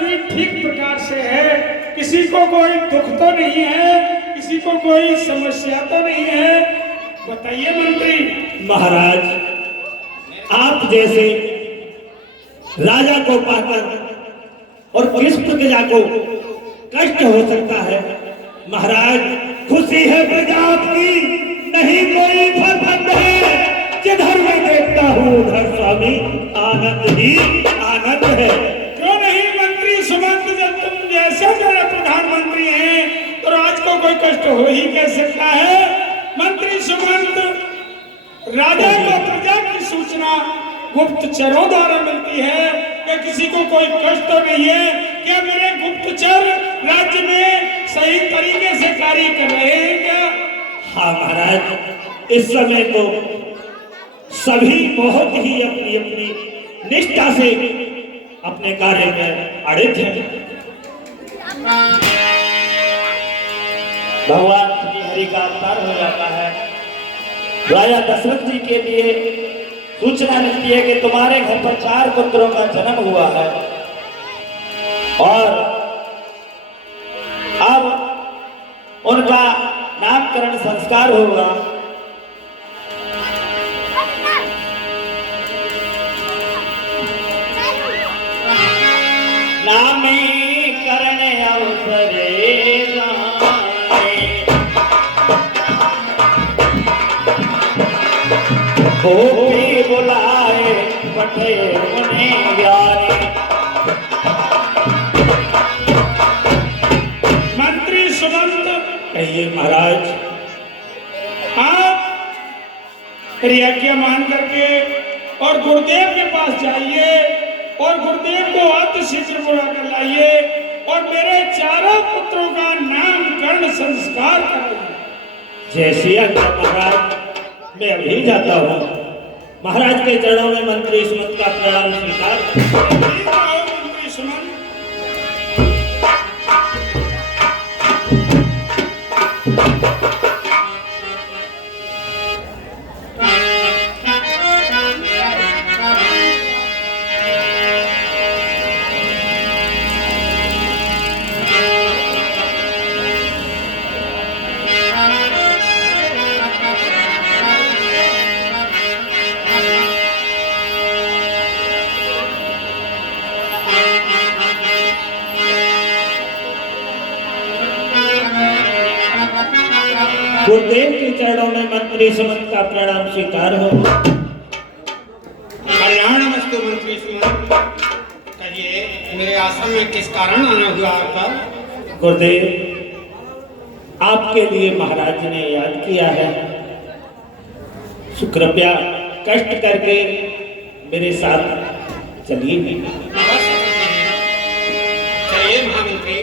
सभी ठीक प्रकार से है, किसी को कोई दुख तो नहीं है, किसी को कोई समस्या तो नहीं है। बताइए मंत्री। महाराज, आप जैसे राजा को पाकर और किस प्रजा को कष्ट हो सकता है। महाराज, खुशी है प्रजा आपकी, नहीं कोई फर्क है। जिधर मैं देखता हूँ उधर स्वामी आनंद ही आनंद है। क्यों नहीं मंत्री सुमंत, जब तुम जैसे मेरे प्रधानमंत्री हैं तो राज को कोई कष्ट हो ही कह सकता है। मंत्री सुमंत, राजा को प्रजा की सूचना गुप्तचरों द्वारा मिलती है कि किसी को कोई कष्ट तो नहीं है। क्या मेरे गुप्तचर राज्य में सही तरीके से कार्य कर रहे हैं क्या? हाँ महाराज, इस समय तो सभी बहुत ही अपनी अपनी निष्ठा से अपने कार्य में अड़ित हैं। भगवान श्री हरि का अवतार हो जाता है। राजा दशरथ जी के लिए सूचना मिलती है कि तुम्हारे घर पर 4 पुत्रों का जन्म हुआ है और अब उनका नामकरण संस्कार होगा। नामीकरण अवसरे गोपी बुलाए पठे मुनि ज्ञानी। मंत्री सुमंत, कहिए महाराज। आप आज्ञा मान करके और गुरुदेव के पास जाइए और गुरुदेव को अति शीघ्र बुला कर लाइए और मेरे 4 पुत्रों का नामकरण संस्कार कराइए। जैसी आज्ञा महाराज, मैं अभी जाता हूँ। महाराज के चरणों में मंत्री सुमंत का प्रणाम स्वीकार। मंत्री सुमंत, गुरुदेव के चरणों में मंत्री सुमंत का प्रणाम स्वीकार हो। कल्याणमस्तु मंत्री सुमंत। कहिए, मेरे आश्रम में किस कारण आना हुआ आपका? गुरुदेव, आपके लिए महाराज ने याद किया है। कृपया कष्ट करके मेरे साथ चलिए। चलिए महामंत्री।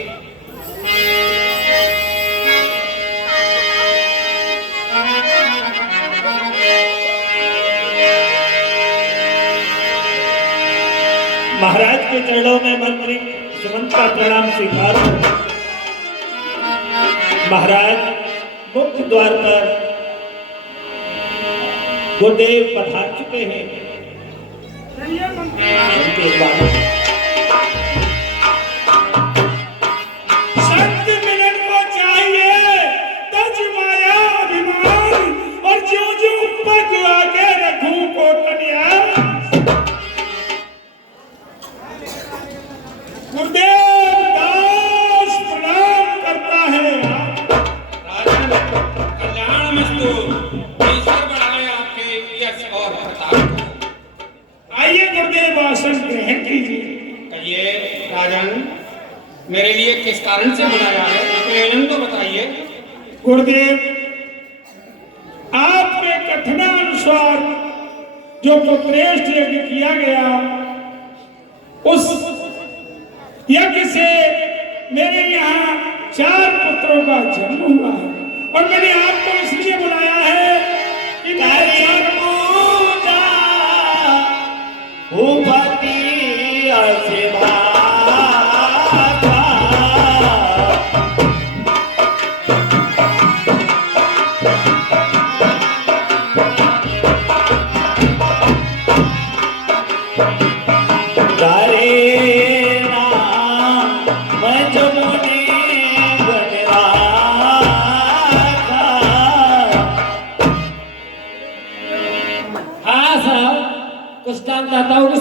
महाराज के चरणों में मंत्री सुमंत का प्रणाम स्वीकार हो। महाराज, मुख्य द्वार पर गुरुदेव पधार चुके हैं। उनके बाद सत्य मिलन को चाहिए तज माया अभिमान और ज्यों ज्यों पग आगे रखूं को कन्या। गुरुदेव दास प्रणाम करता है। कल्याणमस्तु। ईश्वर बढ़ाए आपके यश और प्रताप को। आइए गुरुदेव, आसन ग्रहण कीजिए। कहिए राजन, मेरे लिए किस कारण से बुलाया है? प्रेरण तो बताइए। गुरुदेव, आपके कथनानुसार जो पुत्रेष्ठ यज्ञ किया गया, उस यज्ञ से मेरे यहाँ 4 पुत्रों का जन्म हुआ है और मैंने आपको इसलिए बुलाया है कि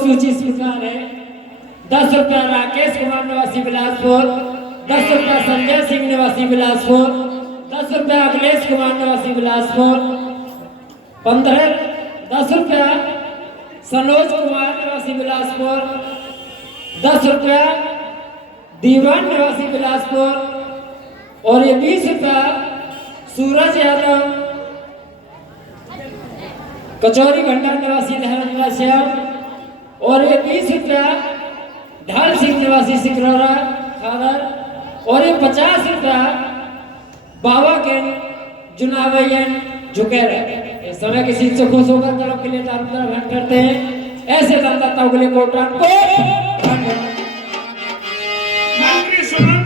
सूची इस प्रकार है। 10 रुपया राकेश कुमार निवासी बिलासपुर, 10 रुपया संजय सिंह निवासी बिलासपुर, 10 रुपया अखिलेश कुमार निवासी बिलासपुर, 10 रुपया सनोज कुमार निवासी बिलासपुर, 10 रुपया दीवान निवासी बिलासपुर और ये 20 रुपया सूरज यादव कचौरी भंडार निवासी धर्मला श्याम और ये 20 रुपया ढाल सिंह निवासी सिकरौरा खादर और ये 50 रुपया बाबा के जुनावयन झुकेर। इस समय किसी से खुश होकर तरफ के लिए भेंट करते हैं। ऐसे दाताओं के लिए कोटान को मंत्री सुमंत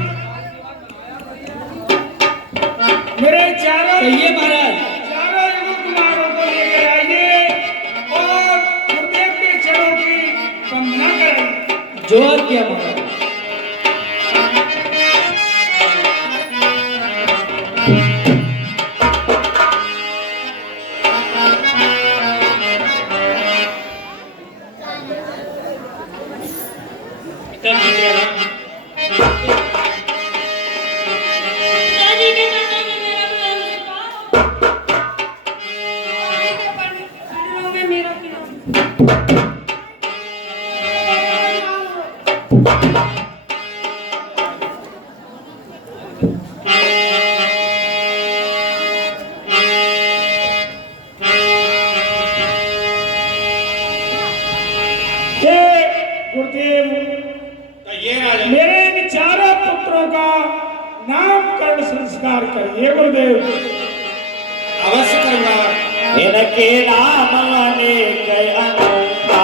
मेरे चारों कहिए महाराज। चारों युवा कुमारों को लेकर आइए और गुरुदेव के चरणों की वंदना करें। जोर किया महाराज। ये राजन मेरे इन चारों पुत्रों का नामकरण संस्कार करिए गुरुदेव। अवश्य करूंगा। इनके नाम अनेक अनूठा,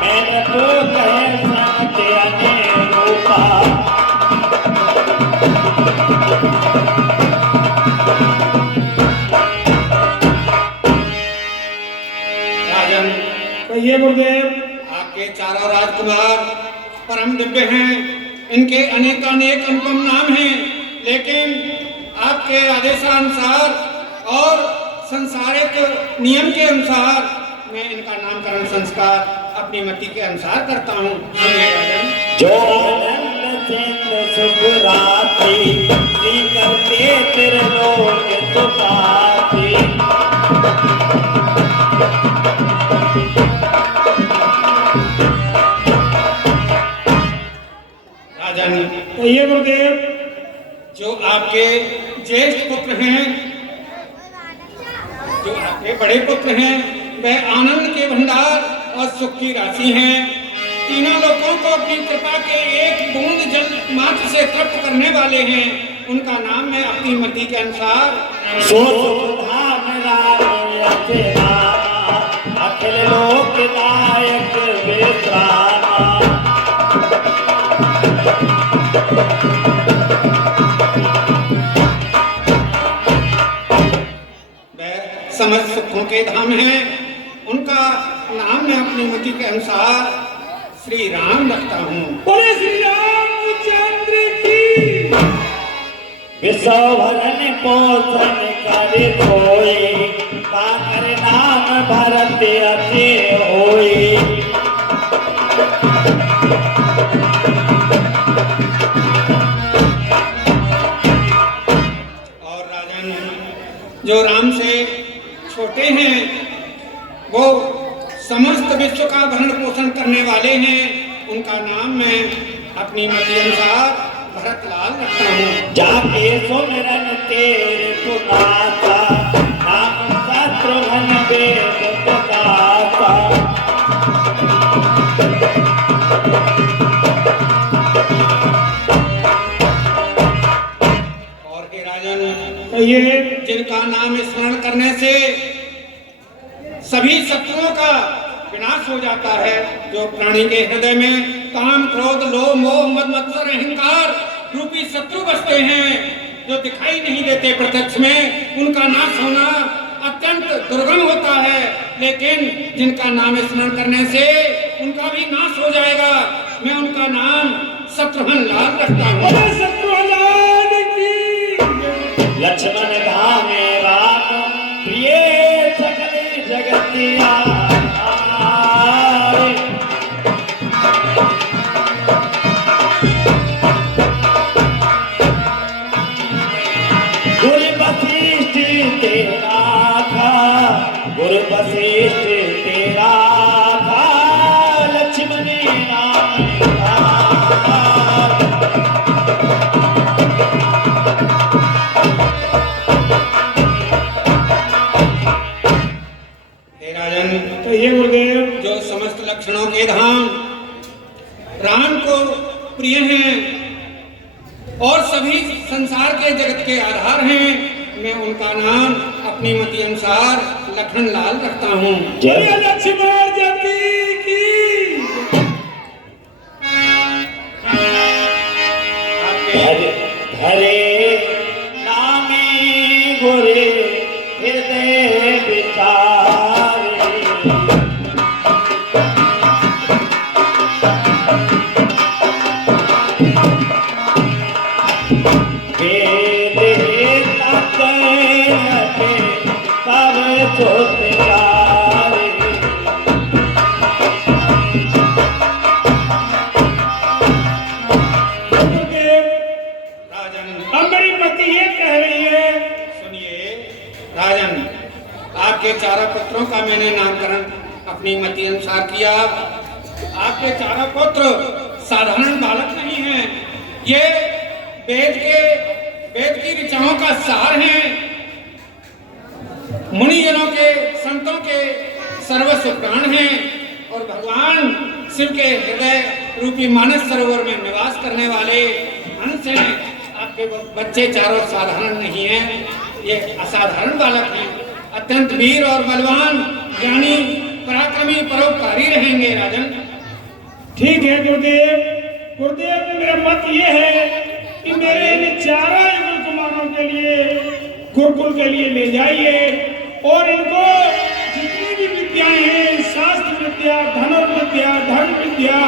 मैंने तो कहे सत्य अनेरूपा। राजन कहिए गुरुदेव। आपके चारों राजकुमार परम दिव्य हैं, इनके अनेकानेक अनुपम नाम हैं, लेकिन आपके आदेशानुसार और संसारिक नियम के अनुसार मैं इनका नामकरण संस्कार अपनी मति के अनुसार करता हूँ। सुनिए राजन। जो आनंद सिंह सुखराती, श्री करते त्रिलोक सुखाती। राजन कहिए गुरुदेव। जो आपके ज्येष्ठ पुत्र हैं, जो आपके बड़े पुत्र हैं, वह आनंद के भंडार और सुख की राशि हैं। तीनों लोगों को अपनी कृपा के एक बूंद जल मात्र से तृप्त करने वाले हैं। उनका नाम मैं अपनी मति के अनुसार सो सुधाम राम यथे नामा, अखिल लोक नायक विश्रामा। समस्त सुखों के धाम हैं। उनका नाम मैं अपनी मति के अनुसार श्री राम रखता हूँ। बोले श्री रामचंद्र की। विश्वभरन पोषण करे कोई, काकर नाम भरत अति होई। और राजन जो राम से छोटे हैं, वो समस्त विश्व का भरण पोषण करने वाले हैं। उनका नाम मैं अपनी मति अनुसार भरतलाल रखता हूँ। जाके सुमिरन तेरे पुनासा, नाम शत्रुघ्न वेद प्रकाशा। और हे राजन कहिए। जिनका नाम स्मरण करने से सभी शत्रुओं का विनाश हो जाता है, जो प्राणी के हृदय में काम क्रोध लोभ मोह मद मत्सर अहंकार रूपी शत्रु बसते हैं, जो दिखाई नहीं देते प्रत्यक्ष में, उनका नाश होना अत्यंत दुर्गम होता है। लेकिन जिनका नाम स्मरण करने से उनका भी नाश हो जाएगा। मैं उनका नाम शत्रुघ्न लाल रखता हूँ। बोले शत्रुघ्न की। लक्ष्मण धामे राम प्रिय सकल जगतिया। और सभी संसार के जगत के आधार हैं, मैं उनका नाम अपनी मति अनुसार लखन लाल रखता हूँ। जय लक्ष्मण जयती की। हरे नामी गोरे हृदय विचारे, आपके चारों पुत्रों का मैंने नामकरण अपनी मति अनुसार किया। आपके चारों पुत्र साधारण बालक नहीं हैं, ये वेद की ऋचाओं का सार हैं, मुनिजनों के संतों के सर्वस्व प्राण हैं और भगवान शिव के हृदय रूपी मानस सरोवर में निवास करने वाले अंश हैं। आपके बच्चे चारों साधारण नहीं हैं, ये असाधारण बालक हैं, अत्यंत वीर और बलवान, ज्ञानी, पराक्रमी, परोपकारी रहेंगे राजन। ठीक है गुरुदेव। गुरुदेव मेरा मत ये है कि मेरे इन चारों युगल कुमारों के लिए गुरुकुल के लिए ले जाइए और इनको जितनी भी विद्याएं हैं, शास्त्र विद्या, धनुर्विद्या, धर्म विद्या,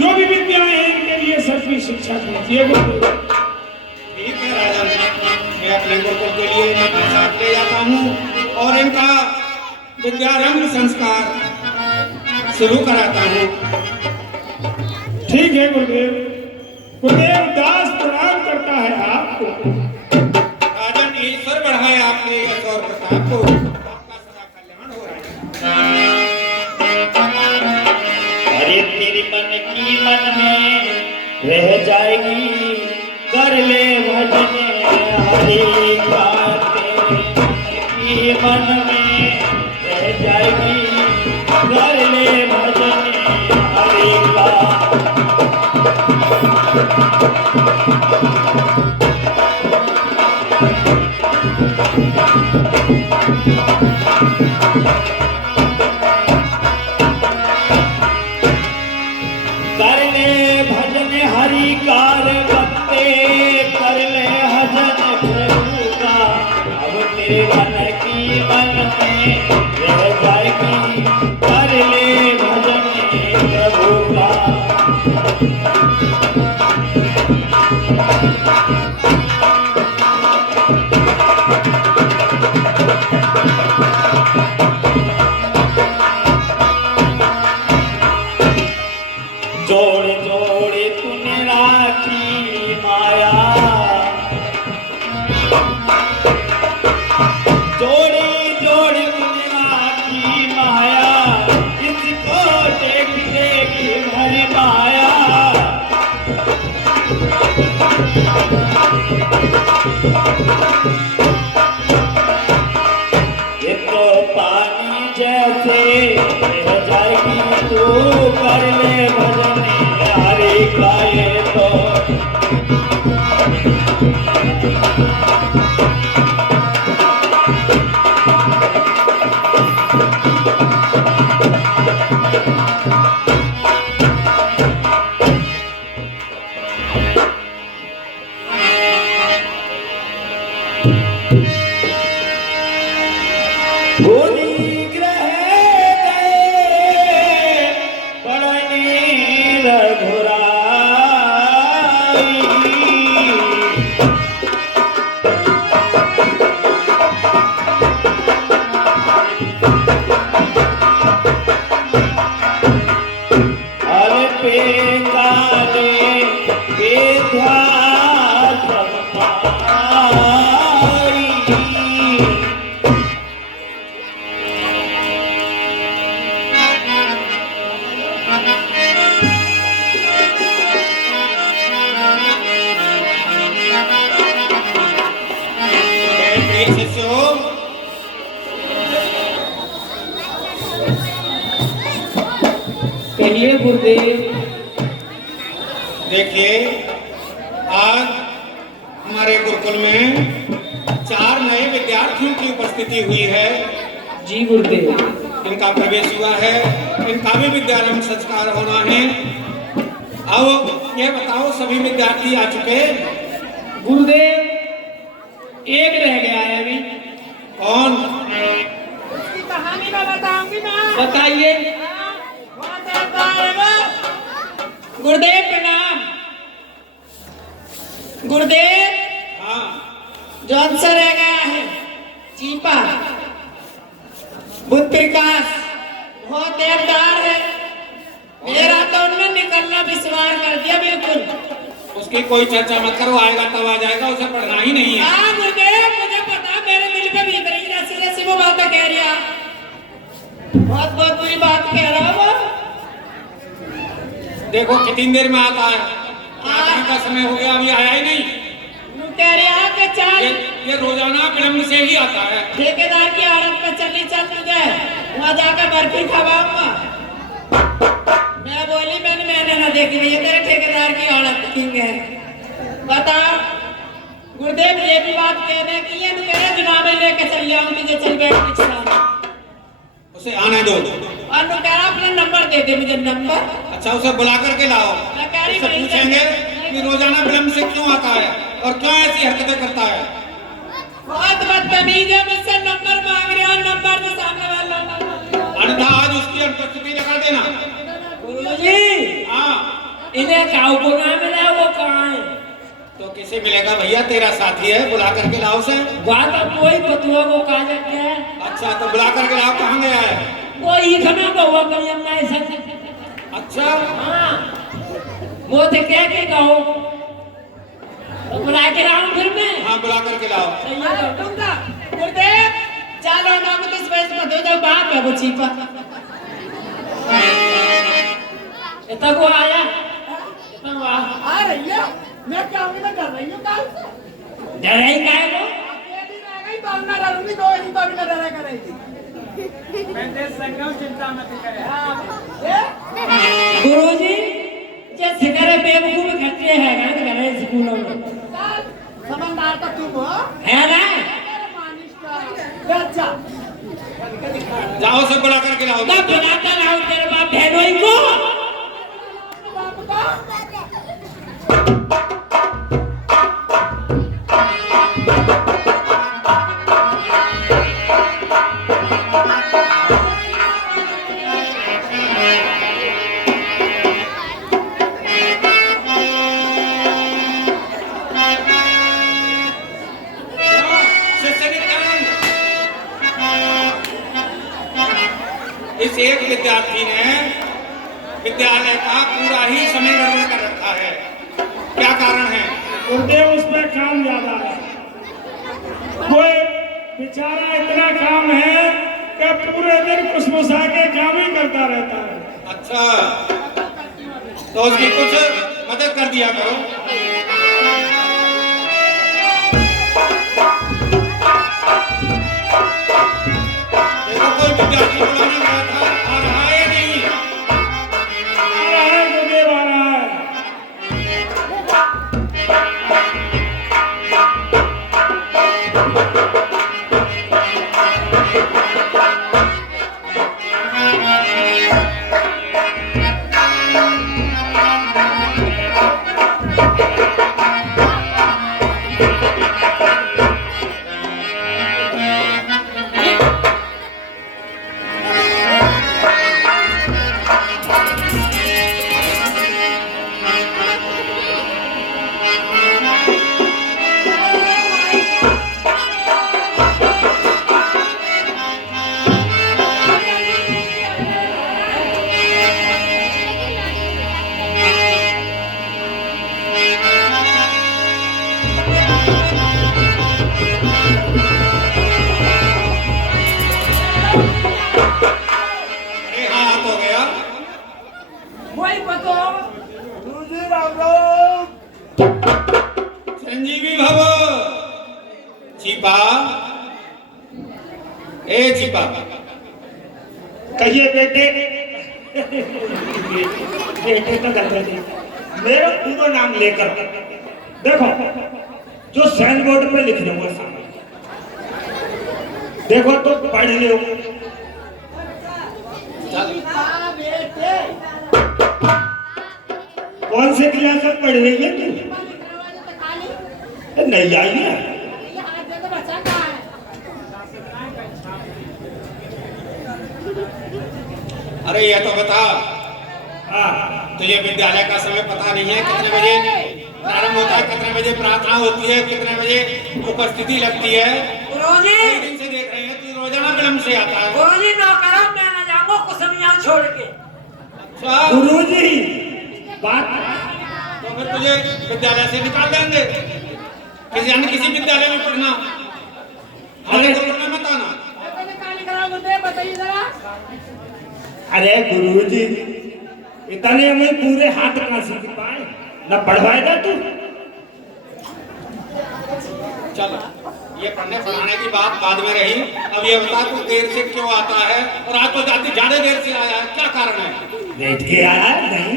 जो भी विद्याएं हैं, इनके लिए सबकी शिक्षा दीजिए गुरुदेव। ठीक है राजन, मैं अपने गुरुकुल के लिए इनके साथ ले जाता हूँ और इनका विद्यारंभ संस्कार शुरू कराता हूँ। ठीक है गुरुदेव। गुरुदेव दास प्रणाम करता है आपको। राजन ईश्वर बढ़ाए आपके यश और प्रताप को, आपका सदा कल्याण हो रहा है। अरे तेरी मन की मन में रह जाएगी, कर ले भजन हरि का, तेरे मन में रह जाएगी, कर ले भजन हरि का। कर ले भजन हरि कार बंदे, कर ले भजन प्रभु का, अब तेरे मन की मन में रह जाएगी, कर ले भजन प्रभु का। जोड़े जोड़े तूने राखी माया, जोड़े जोड़े तूने राखी माया, इसको देख देख भरी माया। ये तो पानी जैसे रह जाएगी, तू कर ले भजन हरि का। ये तो भूली ग्रह गए पड़नी रघुराई, अरे पे काले बेधा शिष्यों, कहिए गुरुदेव। देखिए आज हमारे गुरुकुल में 4 नए विद्यार्थियों की उपस्थिति हुई है। जी गुरुदेव। इनका प्रवेश हुआ है, इनका भी विद्यारंभ संस्कार होना है। अब यह बताओ, सभी विद्यार्थी आ चुके? गुरुदेव एक रह गया है अभी। कौन? उसकी कहानी मैं बताऊंगी मैं। बताइए। गुरुदेव प्रणाम। गुरुदेव हाँ, जौन सा रह गया है चीपा बुद्ध प्रकाश बहुत देवदार है। मेरा तो उनमें निकलना विश्वास कर दिया बिल्कुल। उसकी कोई चर्चा मत करो, आएगा तब आ जाएगा, उसे पढ़ना ही नहीं है। हाँ गुरुदेव, मुझे पता, मेरे दिल पे बीत रही है, जैसे जैसे वो बातें कह रहा, बहुत बहुत बुरी बात कह रहा वो। देखो कितनी देर में आता है, आने का समय हो गया, अभी आया ही नहीं। वो कह रहा कि चल ये रोजाना विलम्ब से ही आता है। ठेकेदार की आड़त पे चली, चल तुझे वहाँ जाकर बर्फी खवाऊंगा। मैं बोली मैंने ना देखी भैया, तेरे ठेकेदार की आड़त किंग है। बताओ गुरुदेव, ये भी बात कहने की है, मेरे जुनाब में लेके चल जाऊं तुझे, चल बैठ रिक्शा। उसे आने दो। और नु कह रहा अपना नंबर दे दे मुझे, नंबर। अच्छा, उसे बुला करके लाओ, मैं कह रही उससे भाई पूछेंगे कि रोजाना विलम्ब से क्यों आता है और क्यों ऐसी हरकतें करता है। बहुत बदतमीज है, मुझसे नंबर मांग रहा, नंबर तो सामने वाला। अन्यथा आज उसकी अनुपस्थिति लगा देना। गुरुजी हाँ, इन्हें काऊ को ना मिला, वो कहाँ है? तो किसे मिलेगा भैया, तेरा साथी है, बुला करके लाओ उसे। बात अब कोई बतुआ को कहा जाता है। अच्छा, तो बुला करके लाओ, कहाँ गया है? वो इतना कहुआ करिए ना ऐसा। अच्छा, हाँ वो तो क्या के कहो तो बुला के लाऊं फिर मैं। हाँ बुला करके लाओ। सही है। गुरुदेव चलो ना, तो इस वजह से बता दो, बाप है वो चीपा। इतना को आया, इतना को आ रही है, मैं क्या हूँ, मैं कर रही हूँ कल। डराई का है वो। अकेली रह गई तो ना डरूंगी, दो ही तो भी ना डरा करेगी। मैं संगम चिंता मत करे। गुरुजी ये सिकरे बेवकूफ खच्चे हैं ना घरे स्कूलों में समझदार तो तुम हो। है ना। अच्छा जाओ, से बुला करके लाओ। मैं बुलाता लाऊं तेरे बाप बहनोई को। इस एक विद्यार्थी ने विद्यालय का पूरा ही समय गड़बड़ कर रखा है। क्या कारण है? गुरुदेव उसमें काम ज्यादा है। वो बेचारा इतना काम है कि पूरे दिन खुशमुसा के काम ही करता रहता है। अच्छा, तो उसकी कुछ मदद कर दिया करो। देखो कोई विद्यार्थी बुलाने गया था, आ रहा है या नहीं? आ रहा है गुरुदेव, आ रहा है। अरे हाँ, तो गया। वही बताओ। संजीवी भव। छिपा, ए छिपा, कहिए बेटे। बेटे तो करते थे मेरा पूरा नाम लेकर देखो जो साइन बोर्ड पे लिख रहे हो सामने, देखो तो पढ़ लो। कौन से क्लास में पढ़ रही है तू? नहीं आई है। अरे ये तो बता, हाँ तुझे विद्यालय का समय पता नहीं है? कितने बजे प्रारंभ होता है, कितने बजे प्रार्थना होती है, कितने बजे उपस्थिति लगती है? गुरुजी, कई दिन से देख रहे हैं तू रोजाना विलंब से आता है। गुरुजी नौकरों मैं न जाऊंगा कुछ यहाँ छोड़ के। अच्छा, गुरुजी बात, तो फिर तुझे विद्यालय से निकाल देंगे, किसी अन्य किसी विद्यालय में पढ़ना। अरे मत आना। बताइए जरा। अरे गुरुजी इतने में पूरे हाथ कहाँ सीख पाए, न पढ़वाएगा तू? चल, ये पढ़ने पढ़ाने की बात बाद में रही। अब ये बता तू देर से क्यों आता है, और आज तो जाती ज्यादा देर से आया है, क्या कारण है? लेट के आया है? नहीं।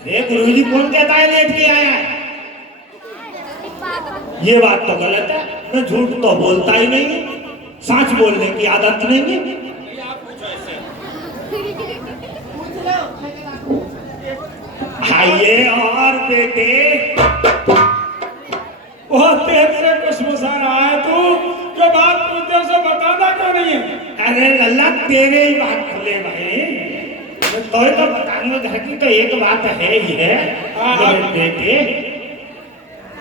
अरे गुरुजी कौन कहता है लेट के आया है? ये बात तो गलत है। मैं झूठ तो बोलता ही नहीं, सच बोलने की आदत नहीं है। ये आप पूछो इससे। आइए और बेटे, वो तेरे से कुछ मुसा रहा है तू, जो बात पूछते उसे बताता क्यों नहीं है? अरे लल्ला तेरे ही बात खुले भाई, तो बताऊंगा। घर की तो एक बात है ही है मेरे बेटे।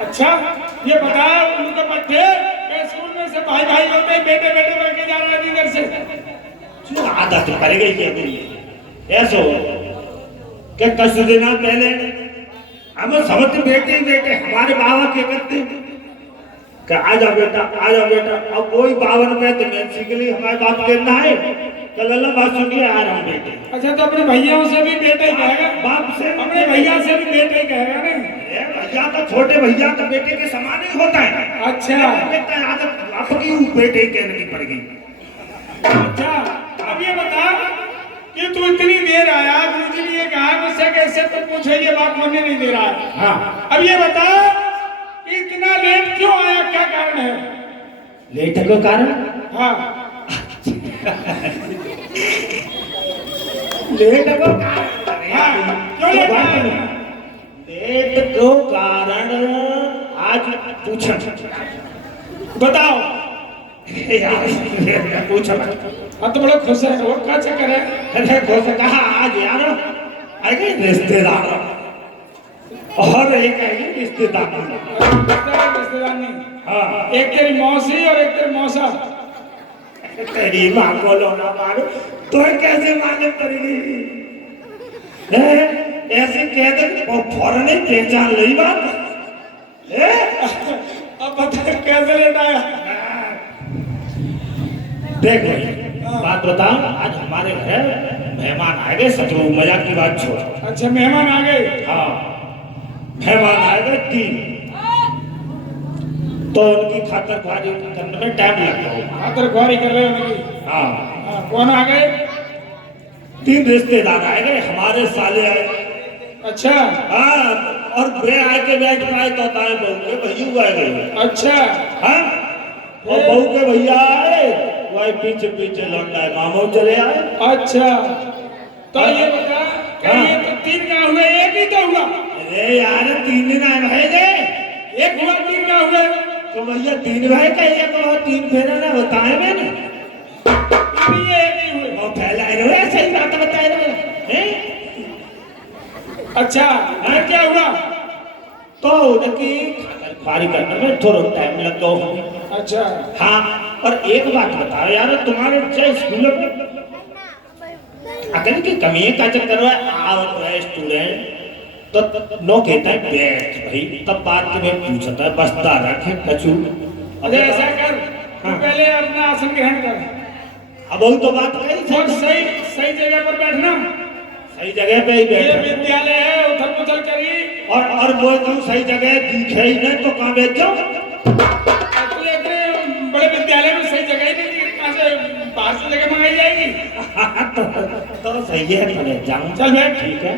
अच्छा, ये बता उनके बच्चे स्कूल में से भाई भाई होते हैं, बेटे बेटे करके जा रहे हैं इधर से। क्यों आदत पड़ गई है मेरी? ऐसा क्या कुछ दिन पहले हम समझते बेटे ही बेटे हमारे बाबा के करते कि आजा बेटा आजा बेटा। अब वही 52 में तो मैं सीख ली, हमारे बाप कहना है कि लल्ला बात सुनिए आ रहा हूँ बेटे। अच्छा, तो अपने भैया से भी बेटे ही कहेगा? बाप से अपने भैया से भी बेटे ही कहेगा नहीं? भैया तो छोटे भैया तो बेटे के समान ही होता है। अच्छा आदत आपकी बेटे ही कहने की पड़ गई। अच्छा, अब ये बता कि तू इतनी देर आया, गुरुजी ने ये कहा मुझसे कैसे तो पूछे, ये बात मानने नहीं दे रहा है। हाँ, अब ये बता कि इतना लेट क्यों आया, क्या कारण है? लेट को कारण? हाँ, लेट को कारण? हाँ, क्यों लेट आया? लेट को कारण आज पूछा बताओ। यार पूछा अब तो बड़ा खुश है, वो क्या चक्कर है? अरे खुश कहा आज यार आएंगे रिश्तेदार और एक आएंगे रिश्तेदार। रिश्तेदार नहीं, हाँ, एक तेरी मौसी और एक तेरे मौसा। तेरी माँ को लोना मारो तो कैसे मालूम पड़ेगी? ऐसे कह दे फौरन ही पहचान ली बात। अब बता कैसे लेट आया? देखो बात बता, आज हमारे घर मेहमान आ गए, सच में मजाक की बात छोड़। अच्छा, मेहमान आ गए? हाँ, मेहमान आ गए 3, तो उनकी खातिरदारी करने में टाइम लगता है। खातिरदारी कर रहे हो उनकी? हाँ, हाँ, कौन आ गए? 3 रिश्तेदार आए गए, हमारे साले आए। अच्छा, हाँ, और वे आके बैठ पाए तो ताए बहू के भैया आ गए। अच्छा, हाँ, और बहू के भैया आए, वही पीछे पीछे लौट आए, मामू चले आए। अच्छा, तो ये बता कि हाँ। ये तो 3 का हुए, एक ही तो हुआ? अरे यार 3 दिन आए भाई रे, एक हुआ, 3 का हुए? तो भैया 3 भाई कहिए तो 3 फेरा ना बताए मैंने। ये एक ही हुए? वो फैलाए रहे, सही बात बताए रहे हैं। अच्छा, फिर क्या हुआ? तो उनकी खातिरदारी करने में थोड़ा टाइम लग गया। अच्छा, हाँ, और एक बात बताओ यार, तुम्हारे चाहे स्कूल में अकल की कमी है का चक्कर है? आओ स्टूडेंट तो नो कहता है बैठ भाई, तब बात में पूछता है बसता रखे कचू। अरे ऐसा कर, तू हाँ। पहले अपना आसन ग्रहण कर अब वही तो बात कही और सही सही जगह पर बैठना। सही जगह पे ही ये बैठ, विद्यालय है, उथल पुथल करी। और वो एकदम सही जगह दिखे ही नहीं तो कहाँ बैठ जाओ? इतने इतने बड़े विद्यालय में सही जगह ही नहीं, कहाँ से बाहर से जगह मंगाई जाएगी? तो सही है, तो बैठ जाऊँ। चल बैठ। ठीक है।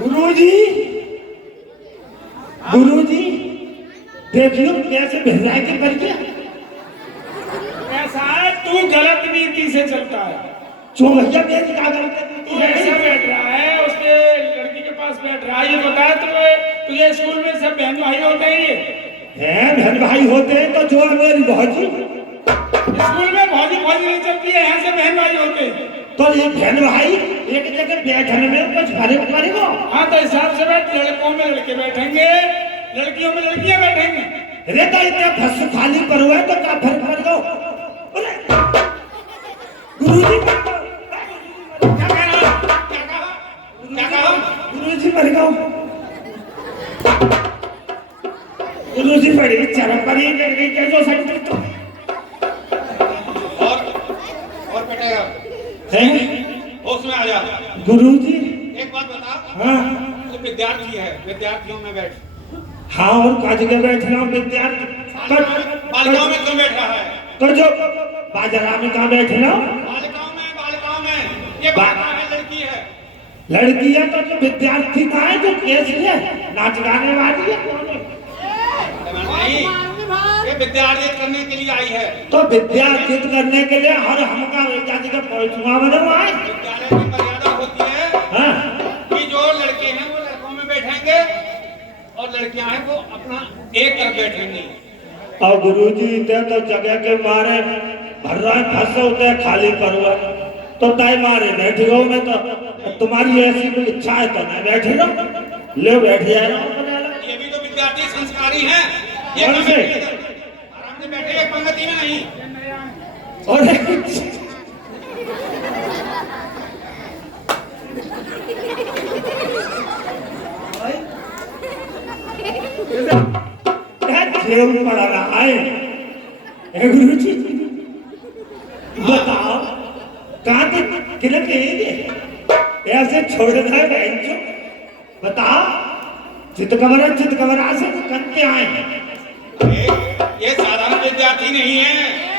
गुरुजी, गुरुजी, देखियो कैसे भिजराए के कर गया। ऐसा है, तू गलत नीति से चलता है। जो भैया मेरी क्या गलती तू ऐसा बैठ रहा है, उसके लड़की के पास बैठ रहा है। ये बताया तुझे स्कूल में सब बहन भाई होते हैं, बहन भाई होते हैं तो जो है मेरी भौजी। स्कूल में भौजी भौजी नहीं चलती है, यहाँ से बहन भाई होते हैं। तो ये बहन भाई एक जगह बैठने में कुछ फर्क पड़ेगा। हाँ तो हिसाब से बैठ, लड़कों में लड़के बैठेंगे, लड़कियों में लड़कियां बैठेंगे। अरे तो इतना फस खाली पर हुआ है तो क्या फर्क पड़ेगा। गुरुजी क्या कह रहा? क्या कहा? क्या कहा? गुरुजी मर गया। गुरुजी बड़ी चरम पर ही लग रही कैसे सकते तो। और बेटा होश में आ जा। गुरुजी एक बात बता, हाँ तू विद्यार्थी है, विद्यार्थियों में बैठ। हाँ और काज के बैठ रहा हूँ विद्यार्थी। बालिकाओं में क्यों बैठ रहा है? तो जो बाजरा में कहाँ बैठ रहा हूँ? बालिकाओं में ये बालिका है, लड़की है। लड़की है तो जो विद्यार्थी का है जो केस है नाच गाने वाली है कौन है? नहीं, ये विद्यार्थित करने के लिए आई है। तो विद्यार्थित करने के लिए हर हमका जाति का पहुंचुआ बने हुआ है। विद्यालय की मर्यादा होती है हाँ कि जो लड़के हैं वो लड़कों में बैठेंगे और लड़कियां हैं वो अपना एक तरफ बैठेंगी। और गुरुजी इतने तो जगह के मारे भर रहा है, फंसे होते हैं खाली पर हुआ तो तय मारे बैठ गो। मैं तो तुम्हारी ऐसी कोई इच्छा है तो मैं बैठे रहो, ले बैठ जाए ये भी तो विद्यार्थी संस्कारी हैं। ये कौन से? आराम से बैठे एक पंक्ति में नहीं। और जेल पड़ा रहा है गुरुजी। बताओ कहाँ तक किलक ऐसे छोड़ दे बहन जो। बताओ चितकबरा से तो करते आए। ये साधारण विद्यार्थी नहीं है,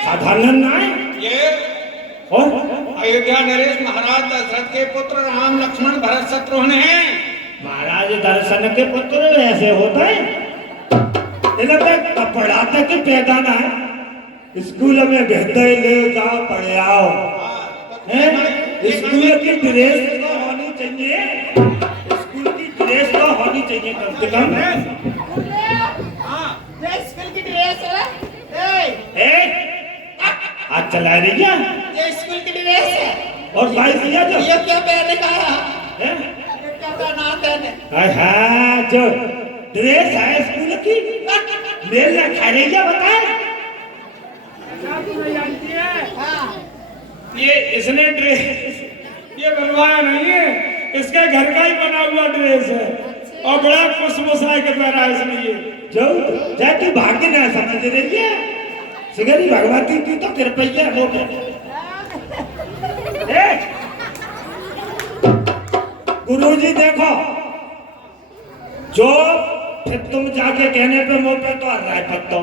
साधारण ना है ये और अयोध्या नरेश महाराज दशरथ के पुत्र राम लक्ष्मण भरत शत्रुघ्न हैं। महाराज दर्शन के पुत्र ऐसे होता है। कपड़ा तक पैदा ना है, स्कूल में बेहतर ले जाओ पढ़े आओ। स्कूल की ड्रेस तो होनी चाहिए, स्कूल की ड्रेस तो होनी चाहिए कम से कम। ये स्कूल की ड्रेस है। आज चला रही है ये स्कूल की ड्रेस है। और भाई भैया जो ये क्या पहने का है? हैं? ये क्या पहना पहने? हाँ जो ड्रेस है स्कूल की मेल ना खा रही है बताए। हाँ। ये इसने ड्रेस ये बनवाया नहीं है, इसके घर का ही बना हुआ ड्रेस है और बड़ा खुशमुसाई के पहना है इसने। ये जो चाहे तू भाग्य ना समझ रही है, सिगरी भगवती की तो कृपया हो गुरुजी देखो जो फिर तुम जाके कहने पे मुंह पे तो हर रहा है पत्तों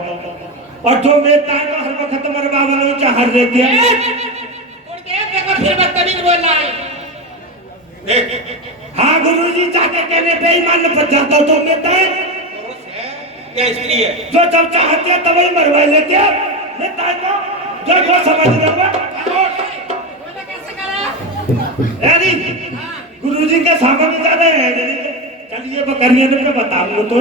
और जो बेटा है तो हर वक्त तुम्हारे बाबा ने ऊंचा हर देती है। देखो फिर बदतमीज बोल रहा है। हाँ गुरुजी जाके कहने पे ही मान पर जाता हो तुम बेटा है पुरुष है या स्त्री है? जो जब चाहते हैं तभी मरवा लेते हैं बेटा है तो जो वो समझ रहे कैसे करा? यानी गुरुजी के सामने जा रहे हैं। चलिए बकरिया ने मैं बताऊंगा तो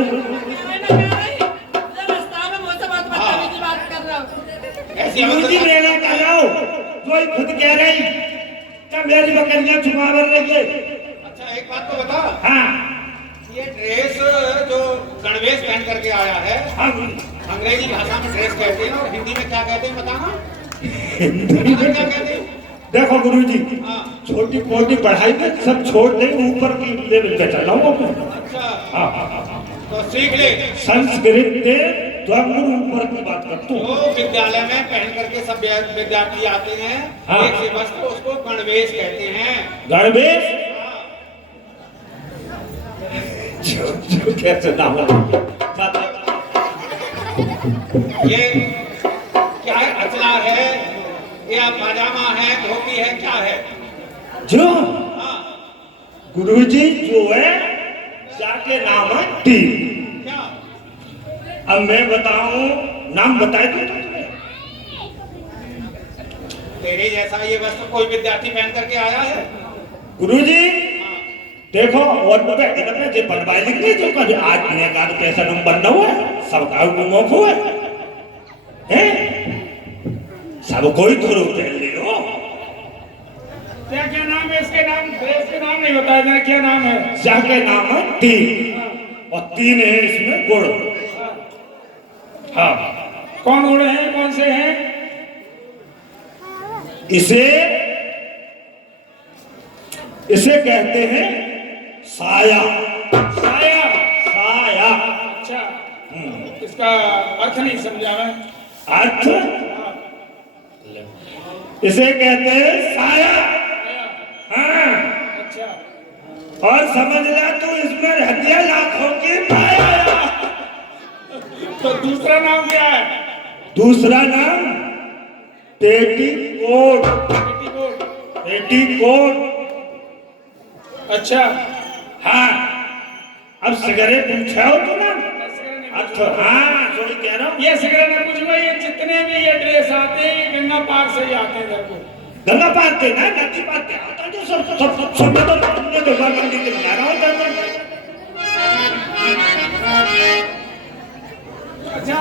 रास्ता में मुझसे बहुत बदतमीजी बात कर रहा हूँ। ऐसी गुरुजी मेरा कर रहा हूँ जो खुद कह रही क्या मेरी बकरियां छुपा रही है। अच्छा एक बात तो बता, हाँ ये ड्रेस जो गणवेश पहन करके आया है, हाँ अंग्रेजी भाषा में ड्रेस कहते हैं और हिंदी में क्या कहते हैं बताना? हिंदी में क्या कहते हैं? देखो गुरुजी हाँ। छोटी मोटी पढ़ाई में सब छोड़ दे ऊपर की लेवल पे चला हूँ मैं। अच्छा हाँ, तो सीख ले। संस्कृत के द्वंद्व ऊपर की बात करता हूँ। जो विद्यालय में पहन करके सब विद्यार्थी आते हैं हाँ। एक से बस को उसको गणवेश कहते हैं। गणवेश जो कैसे नाम ये क्या है? अचला है या पाजामा है, धोती है, क्या है? जो हाँ। गुरुजी जो है जाके नाम है तीन। क्या? अब मैं बताऊं, नाम बताए तो तुम्हें। तेरे जैसा ये वस्त्र कोई विद्यार्थी पहन करके आया है? गुरुजी देखो, और पे जे बनवाई लिख ली जो कर आज ने का कैसा नाम बनना हुआ है, सब का मोख हुआ है, सब कोई थोड़ो पहन ले लो। क्या क्या नाम है इसके? नाम देश के नाम नहीं बताया था, क्या नाम है? जाके नाम है तीन, और तीन है इसमें गुण। हाँ, कौन गुण है, कौन से हैं? इसे कहते हैं साया। साया। साया। अच्छा, इसका अर्थ नहीं समझा मैं। अर्थ इसे कहते हैं साया। हाँ, अच्छा, और समझ ले तू इसमें हत्या लाखों की माया। तो दूसरा नाम क्या है? दूसरा नाम पेटीकोट। पेटीकोट। पेटीकोट। अच्छा, हाँ, अब सिगरेट पूछा हो तो ना अर्थ। हाँ, जो कह रहा हूँ, ये सिगरेट ने पूछो, ये जितने भी ये ड्रेस आते हैं गंगा पार से ही आते हैं इधर को। गंगा पार के ना नदी पार के आता है, जो सब तो तुमने तो मंडी के बना रहा होता है। अच्छा,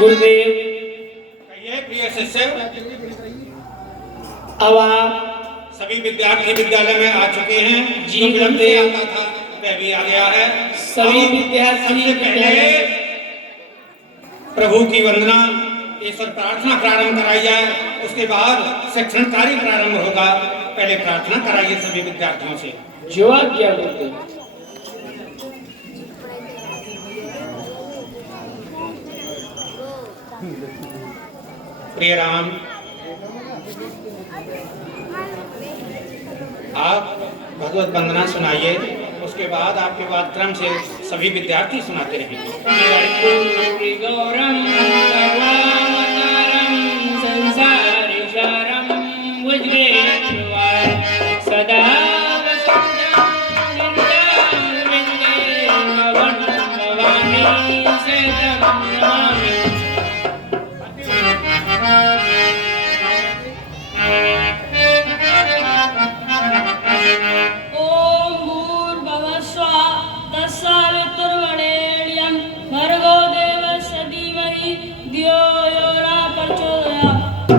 गुरुदेव कहिए प्रिय शिष्य। अब आप सभी विद्यार्थी विद्यालय में आ चुके हैं। जी, जो विलंब से गुरुदेव। आता था वह भी आ गया है। सभी अब विद्यार्थी सबसे पहले प्रभु की वंदना, ईश्वर प्रार्थना प्रारंभ कराई जाए, उसके बाद शिक्षण कार्य प्रारंभ होगा। पहले प्रार्थना कराइए सभी विद्यार्थियों से। जो आज्ञा गुरुदेव। प्रिय राम, आप भगवत वंदना सुनाइए, उसके बाद आपके बाद क्रम से सभी विद्यार्थी सुनाते रहेंगे। कर्पूरी गौरम सर्वावतारम संसारिसारम भुजगेश्वर सदा वसंतं निर्मलविन्दे भवन् भवानी सेतं नमामि। ओम भूर्भुवस्सुः तत्सवितुर्वरेण्यं भर्गो देवस्य धीमहि धियो यो न प्रचोदयात्।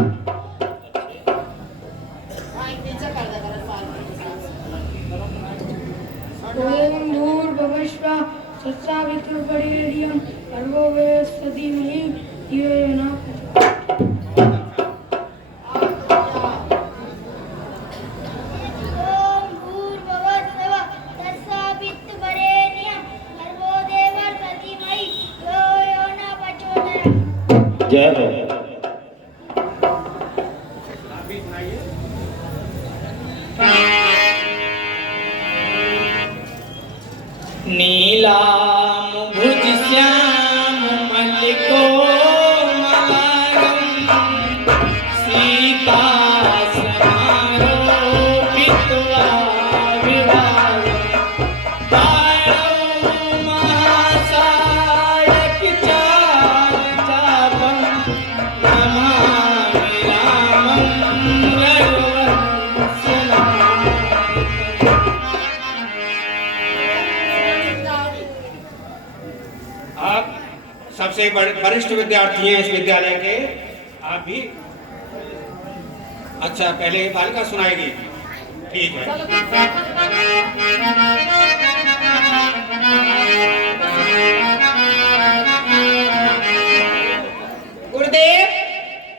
ओम भूर्भुवस्सुः तत्सवितुर्वरेण्यं भर्गो देवस्य धीमहि धियो यो न प्रचोदयात्। ओम भूर्भुवस्सुः तत्सवितुर्वरेण्यं भर्गो देवस्य धीमहि धियो यो न प्रचोदयात्। जय हो। नीलाम भुज श्याम मलिको मलारम सीता समारोपित्वा विवाहम् पाणौ महासायक चापं नमामि रामं रघुवंशनाथम्। आप सबसे वरिष्ठ विद्यार्थी हैं इस विद्यालय के, आप भी। अच्छा, पहले बालिका सुनाएगी, ठीक है। गुरुदेव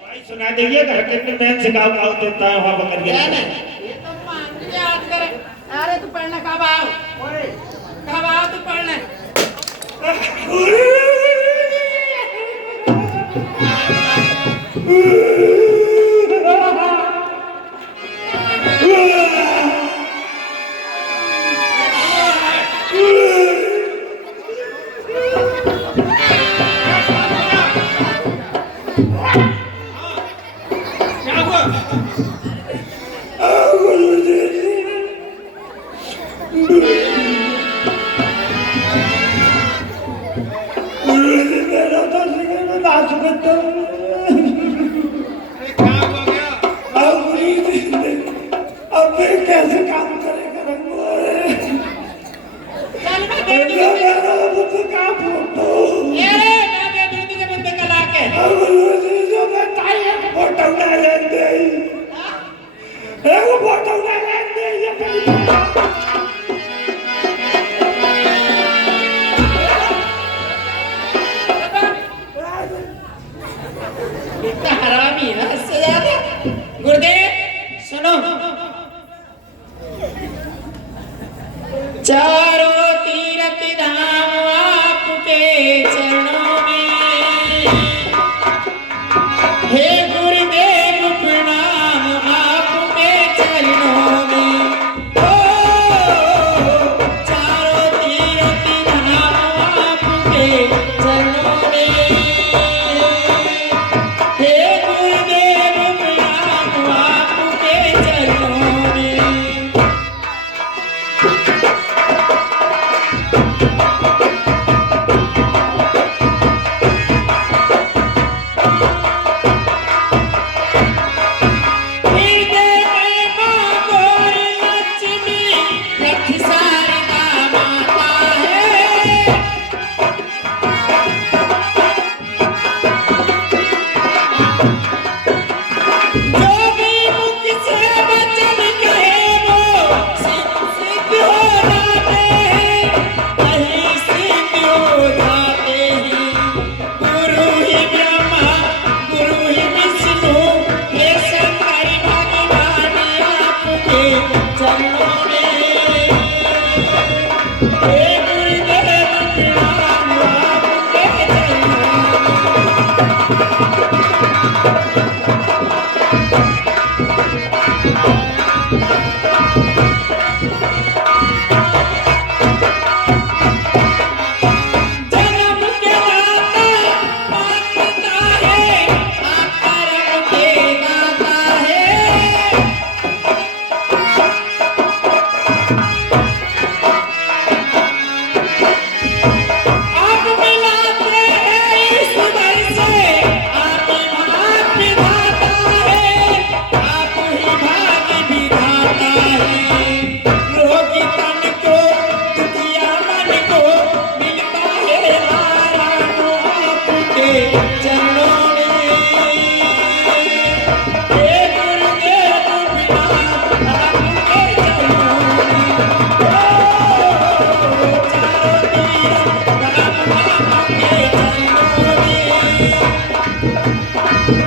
भाई सुना देंगे घर के मैन से गाँव गाँव देता है वहाँ पकड़ क्या के। नहीं, ये तो मान के याद करे। अरे तू पढ़ना कब आओ, कब आओ तू पढ़ना। क्या हुआ? अरे क्या हुआ गया? अब मैं कैसे काम करेगा चल मैं दे दूंगी तो काम फोटो ये रे मैं दे दूंगी तुझे बंदे का लाके जो मैं ताई फोटो ना लेते एक फोटो ना लेते ये इतना हरामी ना इससे ज्यादा गुरुदेव सुनो चारों तीर्थ धाम आपके चरणों में हे गुरुदेव प्रणाम आपके चरणों में ओ चारों तीर्थ धाम आपके चरणों में हे गुरुदेव प्रणाम आपके चरणों में हृदय में मां गौरी लक्ष्मी रख शारदा माता है जो भी मुख से वचन कहे वो सिद्ध हो जाते हैं कहीं सिद्ध हो जाते हैं गुरु ही ब्रह्मा गुरु ही विष्णु हे शंकर भगवान आपके चरणों में हे गुरुदेव प्रणाम आपके चरणों में जन्म के दाता मात पिता है आकर्म के दाता है आप मिलाते हैं ईश्वर से आप भाग विधाता है आप ही भाग विधाता है रोगी तन को दुखिया मन को मिलता है आराम आपके चरणों में हे गुरुदेव प्रणाम आपके चरणों में चारों तीर्थ प्रणाम आपके चरणों में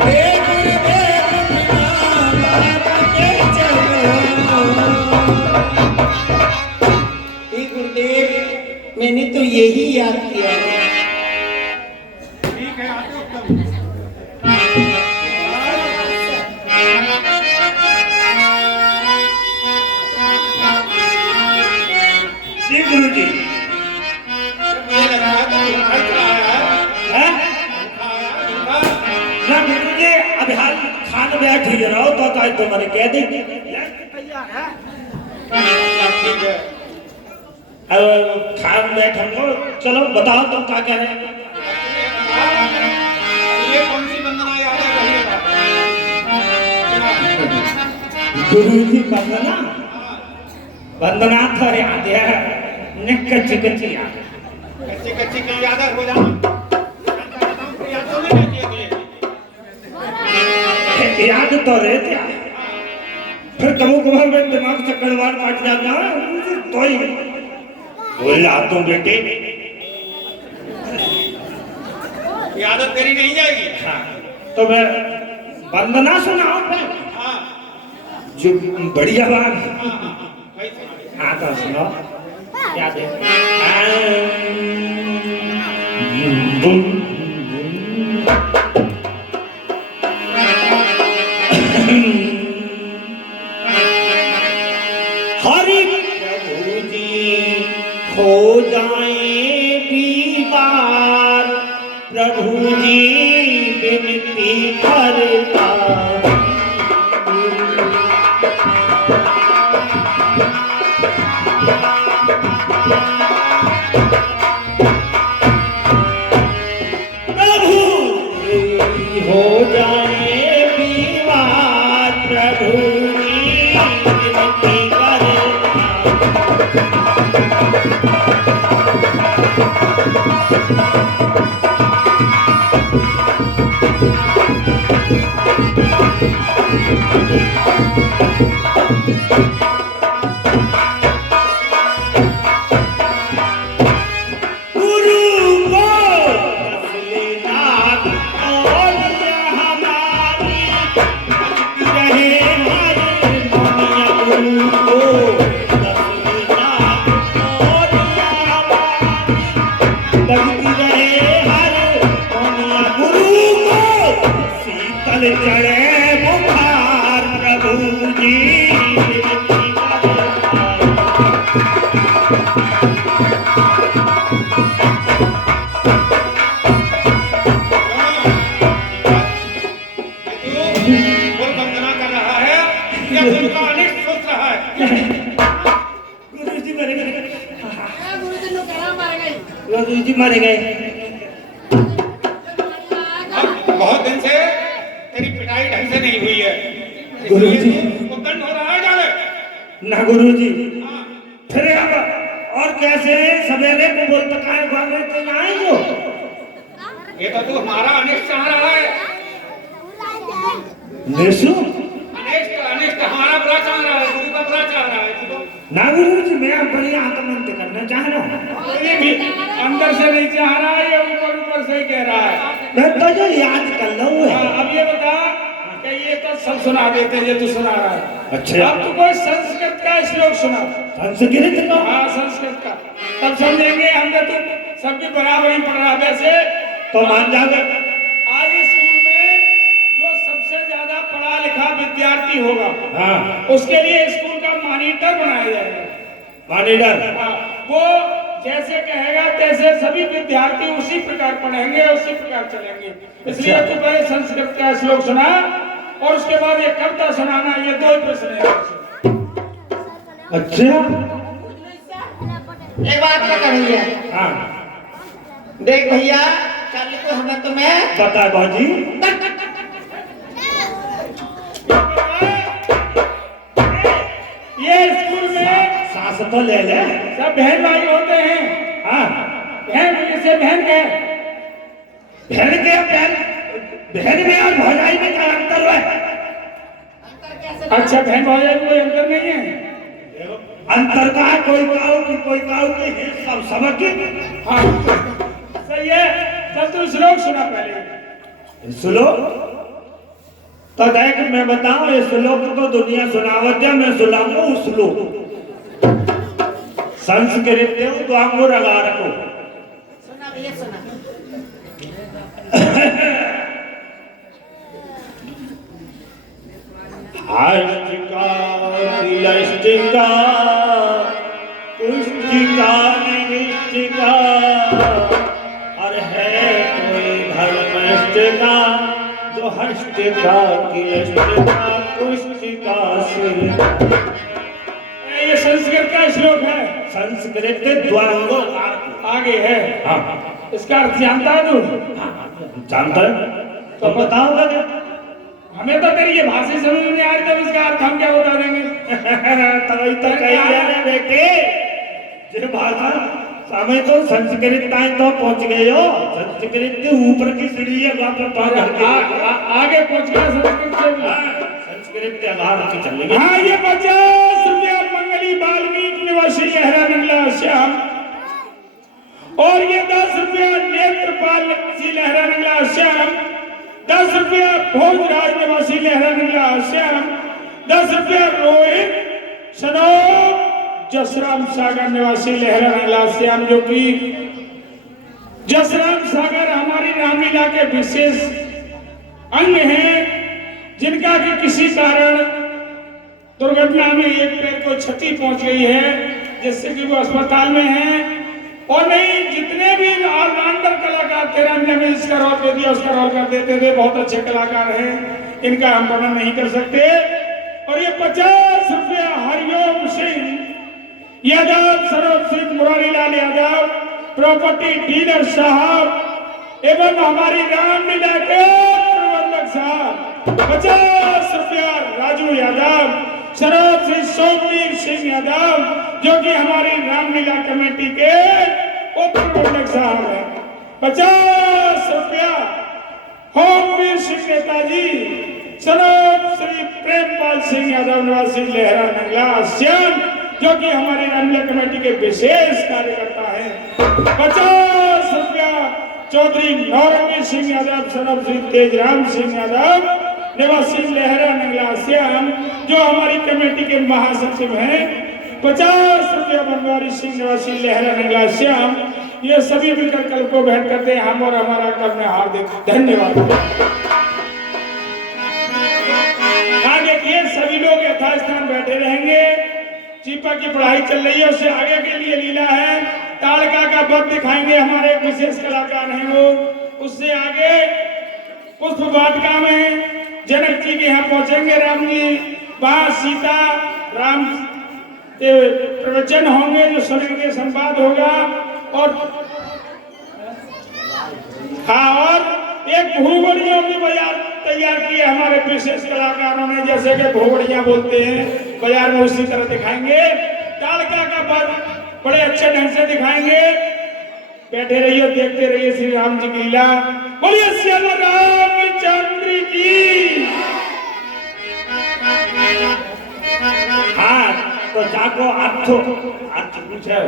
हे गुरुदेव प्रणाम आपके चरणों हे गुरुदेव मैंने तो यही याद किया है ठीक है आते हो तुम। जी गुरु जी मुझे लग रहा है तो तुम खर्च आया है। हैं आया, दूंगा। ना गुरु जी अभी हाल खान बैठ ही रहो तो मैंने कह दी ठीक है। अब खान बैठ हम लोग चलो बताओ तुम क्या कह रहे हैं ये कौन सी वंदना याद है कहिएगा। गुरु जी वंदना वंदना तो याद है कच्ची कच्ची याद कच्ची कच्ची की याद है हो जाना। फिर याद तो नहीं रहती है। याद तो रहते हैं फिर कभी कभार में दिमाग से कड़वाड़ काट जाता है तो ही बोल तुम बेटे ये आदत तेरी नहीं जाएगी। हाँ तो मैं वंदना सुनाओ फिर हाँ जो बढ़िया बात भाई सुना। हाँ तो सुनो क्या दे हरि प्रभु जी हो जाए बीमार, प्रभु जी विनती करता। प्रभु जी हो जाए बीमार, प्रभु जी विनती करता। गुरु को तसलीनात और हमारी बजती रहे हर दुनिया। गुरु को तसलीनात और हमारी बजती रहे हर दुनिया। गुरु को शीतल चढ़े बुखार, प्रभु जी विनती करता। गुरु वंदना कर रहा है या गुरु का अनिष्ट सोच रहा है? गुरु जी मर गए, गुरु जी लोग कहाँ मर गए? गुरु जी मर गए। बहुत दिन से तेरी पिटाई ढंग से नहीं हुई है, गुरु जी। इसलिए दंड हो रहा है जावे। ना गुरु जी, फिर अब और कैसे सवेरे को बोलता काहे भागे के आए जो? ये तो तू हमारा अनिष्ट चाह रहा है। निशु अनिष्ट अनिष्ट हमारा बुरा चाह रहा है, गुरु का बुरा चाह रहा है तू तो। ना गुरु जी, मैं अपनी आत्मंत करना चाह रहा हूँ। ये भी अंदर से नहीं चाह रहा है, ये ऊपर ऊपर से ही कह रहा है। मैं तो जो याद कर लो है। अब ये बता कि ये तो सब सुना देते हैं, ये तू सुना रहा है। अच्छा। अब तू कोई संस्कृत का श्लोक सुना। संस्कृत को? हाँ संस्कृत का, तब समझेंगे। हमने तो सबकी बराबरी पढ़ रहा वैसे तो मान जाओगे। आज स्कूल में जो सबसे ज्यादा पढ़ा लिखा विद्यार्थी होगा, हाँ, उसके लिए स्कूल का मॉनिटर बनाया जाएगा। मॉनिटर? हाँ, वो जैसे कहेगा तैसे सभी विद्यार्थी उसी प्रकार पढ़ेंगे, उसी प्रकार चलेंगे। इसलिए तू पहले संस्कृत का श्लोक सुना और उसके बाद ये कविता सुनाना। ये दो ही प्रश्न है। अच्छा। एक बात बता भैया, हाँ देख भैया, कल को हमें तुम्हें बता बाजी। ये स्कूल में सास तो ले ले। सब बहन भाई होते हैं। हाँ, बहन से बहन के बहन के बहन में और भौजाई में क्या अंतर है? अच्छा, बहन भाई में कोई अंतर नहीं है। अंतर का है, कोई काऊ की कोई काऊ की, सब सबक की। हाँ सही है। चल तू श्लोक सुना पहले। श्लोक तो देख, मैं बताऊं, ये श्लोक तो दुनिया सुनावत है, मैं सुनाऊंगा श्लोक। संस्कृत तो आंगो लगा रखो। सुना भैया सुना। हाष्टिका तिलष्टिका पुष्टिका निष्टिका, और है कोई धर्मष्टिका जो हष्टिका तिलष्टिका पुष्टिका शिल्पा। ये संस्कृत का श्लोक है। संस्कृत द्वंद्व आगे है। हाँ, इसका अर्थ जानता है तू? जानता है तो बताओ क्या? हमें तो तेरी ये भाषा समझ में नहीं आ रही, तब इसका अर्थ हम क्या बता देंगे? तभी तो कही जाने बेटे, ये भाषा समय तो संस्कृत टाइम तो पहुंच गए हो। संस्कृत के ऊपर की सीढ़ी है, वहां पर आगे पहुंच गया संस्कृत से भी। संस्कृत के आधार की चलेगी। हाँ, ये 50 रुपया मंगली वाल्मीकि निवासी लहरा नंगला श्याम, और ये 10 रुपया नेत्रपाल निवासी लहरा नंगला श्याम, 10 रुपया भोजराज निवासी लहरा नंगला श्याम, 10 रुपया रोहित सनोप जसराम सागर निवासी लहरा नंगला श्याम, जो कि जसराम सागर हमारी रामलीला के विशेष अंग हैं, जिनका कि किसी कारण दुर्घटना में एक पैर को क्षति पहुंच गई है, जिससे कि वो अस्पताल में हैं। और नहीं, जितने भी ऑलराउंडर कलाकार थे, हमने भी इसका रोल दे दिया, उसका रोल कर देते थे, बहुत अच्छे कलाकार हैं, इनका हम वर्णन नहीं कर सकते। और ये 50 रुपया हरिओम सिंह यादव, सरोज सिंह, मुरारीलाल यादव, प्रॉपर्टी डीलर साहब एवं हमारी रामलीला के प्रबंधक साहब 50 रुपया राजू यादव, सरोज सिंह, सोमवीर सिंह यादव, जो कि हमारी रामलीला कमेटी के उप प्रबंधक साहब हैं। 50 रुपया होमवीर सिंह नेताजी, सरोज श्री प्रेमपाल सिंह यादव निवासी लहरा नंगला श्याम, जो कि हमारी रामलीला कमेटी के विशेष कार्यकर्ता हैं। 50 रुपया चौधरी नौरंगी सिंह यादव, सनब श्री तेजराम सिंह यादव निवासी लहरा नंगला श्याम, जो हमारी कमेटी के महासचिव हैं। 50 रुपया बनवारी सिंह निवासी लहरा नंगला श्याम, ये सभी मिलकर कल को भेंट करते हैं हम और हमारा कल में हार्दिक धन्यवाद। आगे ये सभी लोग यथास्थान बैठे रहेंगे। चीपा की पढ़ाई चल रही है, उससे आगे के लिए लीला है। ताड़का का वध दिखाएंगे, हमारे विशेष कलाकार हैं वो। उससे आगे पुष्प वाटिका में जनक जी के यहाँ पहुंचेंगे राम जी, वहां सीता राम के प्रवचन होंगे, जो सुनेंगे, संवाद होगा। और हाँ, और एक भूगोड़ियों की बाजार तैयार की है हमारे विशेष कलाकारों ने, जैसे कि भूगोड़ियां बोलते हैं बाजार में, उसी तरह दिखाएंगे। ताड़का का वध बड़े अच्छे ढंग से दिखाएंगे। बैठे रहिए, देखते रहिए श्री राम जी की लीला। बोलिए श्याम रामचंद्र की। हाँ, तो जाको अर्थ पूछ रहे हो?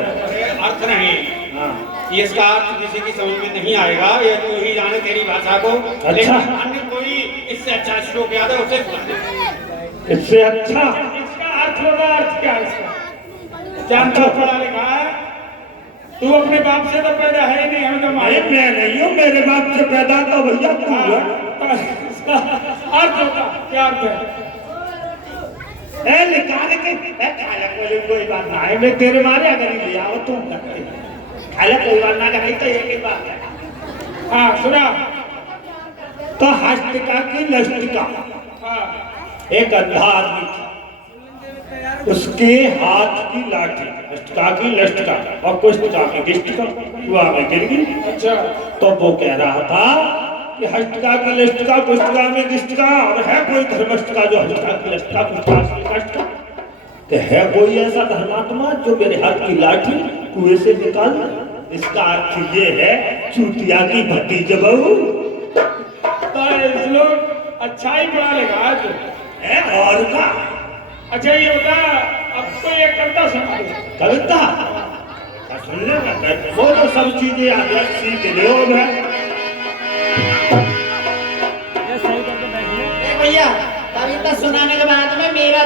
अर्थ नहीं, हाँ, ये इसका अर्थ किसी की समझ में नहीं आएगा, ये तू ही जाने तेरी भाषा को। अच्छा। लेकिन अन्य कोई इससे अच्छा श्लोक याद है उसे सुना दे। इससे अच्छा इसका अर्थ होगा, अर्थ क्या है इसका? जानता पढ़ा लिखा है? तू अपने बाप से तो पैदा है ही नहीं, हमें तो अरे मैं नहीं हूँ, मेरे बाप से पैदा तो भैया तू है। अर्थ होता क्या अर्थ है? ए निकाल के खाला कोई बात ना है, मैं तेरे मारे अगर ही ले आओ तुम करते खाला कोई बात ना करे तो एक ही बात है। हाँ सुना। तो हस्तिका की लष्टिका, हाँ, एक अंधा आदमी था, उसके हाथ की लाठी, हस्तिका की लष्टिका और कुष्टिका की गिष्टिका कुआं में गिर गई। अच्छा। तो वो कह रहा था कि हस्तिका की लष्टिका कुष्टिका में गिष्टिका, और है कोई धर्मष्टिका जो हस्तिका की लष्टिका कुष्टिका की कष्टिका, कि है कोई ऐसा धर्मात्मा जो मेरे हाथ की लाठी कुएं से निकाल दे? इसका अर्थ ये है चूतिया की भक्ति जब तो इस लोग अच्छा ही पढ़ा लिखा है और का। अच्छा ये बता, अब तो ये कविता सुना दे। कविता सुनने का वो तो सब चीजें आगे सीख लो है। भैया कविता सुनाने के बाद में मेरे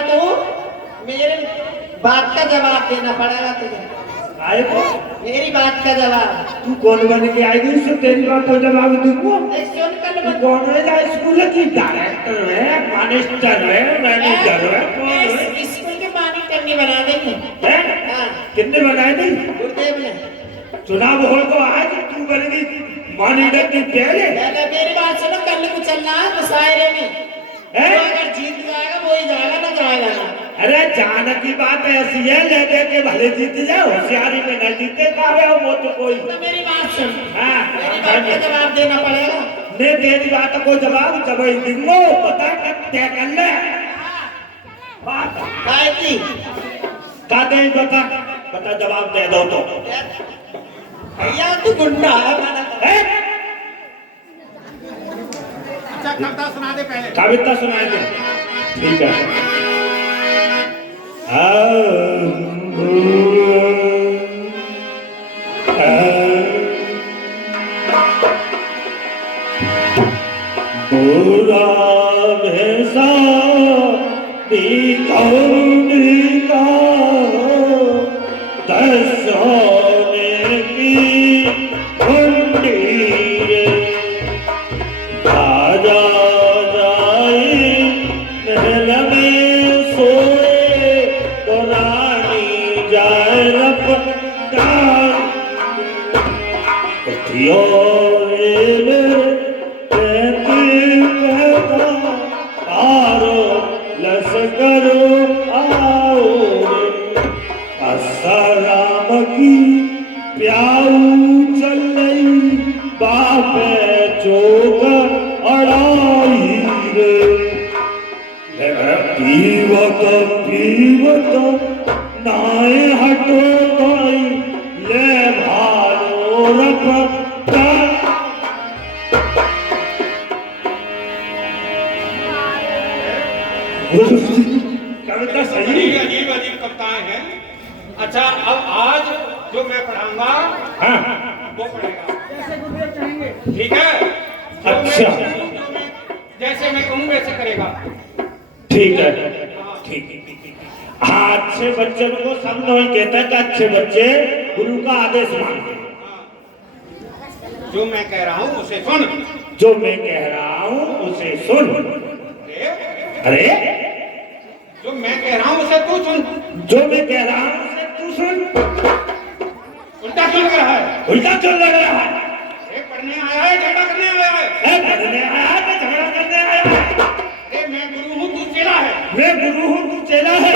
बात का जवाब देना पड़ेगा तुझे। आए को मेरी बात का जवाब। तू कौन बन के आएगी, इससे तेरी बात का जवाब दूंगा। सुन कर तू कौन है? जा स्कूल की डायरेक्टर है, मास्टर है, मैनेजर है, कौन है? स्कूल के पानी टन्नी बना देंगे। हाँ, कितने बनाए थे? गुरुदेव ने। चुनाव हो तो आज तू बनेगी मॉनिटर की पहले। मेरी बात सुनो, कल को चलना है मुशायरे में। अगर जीत जाएगा वो ही जाएगा, ना जाएगा ना। अरे जाने की बात ऐसी है, ले दे के भले जीत जाओ, होशियारी में न जीते पावे वो तो कोई। तो मेरी बात सुन। हाँ, मेरी बात का जवाब देना पड़ेगा। ने तेरी बात को जवाब जब दिंगो पता कब तय कर ले बात गायत्री का दे बता जवाब दे दो तो। भैया तू गुंडा है माना। अच्छा कविता सुना दे पहले। कविता सुनाए दे, ठीक है। पूरा भैसा दिखौनी का दस सोने की यो रे मेरे कहती कहता तारो लश्करो आओ रे असराम की प्याऊ चल रही बापे चोक अड़ाई रे पीवत पीवत नाए हटो कोई ले भालो रखता कविता सही अजीब अजीब अजीब कविताएं हैं। अच्छा, अब आज जो मैं पढ़ाऊंगा हाँ वो पढ़ेगा, ठीक है? अच्छा जैसे मैं कहूँ वैसे करेगा। ठीक है ठीक है। हाँ, अच्छे बच्चे को सब नहीं कहता है कि अच्छे बच्चे गुरु का आदेश मानते हैं। जो मैं कह रहा हूँ उसे सुन। जो मैं कह रहा हूँ उसे सुन। अरे जो मैं कह रहा हूँ उसे तू सुन। जो मैं कह रहा हूँ उसे तू सुन। उल्टा क्यों लग रहा है? उल्टा क्यों लग रहा है? पढ़ने आया है, झगड़ा करने आया है? पढ़ने आया है कि झगड़ा करने आया है? अरे मैं गुरु हूँ, तू चेला है। मैं गुरु हूँ, तू चेला है।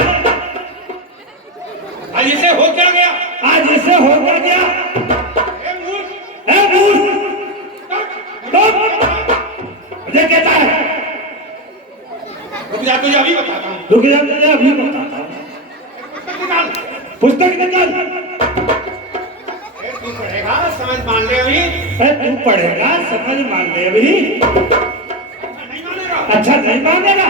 आज इसे हो क्या गया? आज इसे हो क्या गया? ए मूर्ख! ए मूर्ख! मुझे कहता है रुक जा, तुझे अभी बताता हूँ। रुक जा, तुझे अभी बताता हूँ। निकाल। पुस्तक निकाल। तू पढ़ेगा, समझ मान ले अभी। तू पढ़ेगा, समझ मान ले अभी। नहीं मानेगा। अच्छा नहीं मानेगा।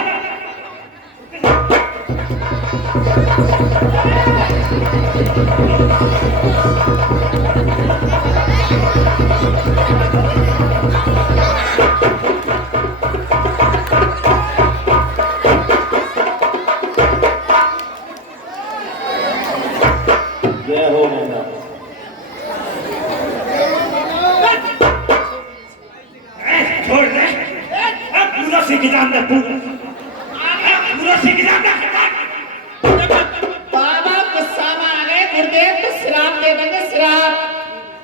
जय हो माता। छोड़ दे। पूरा सीख जाता है, पूरा सीख जाता है। बाबा गुस्सा में आ गए, गुरुदेव को श्राप दे देंगे, श्राप।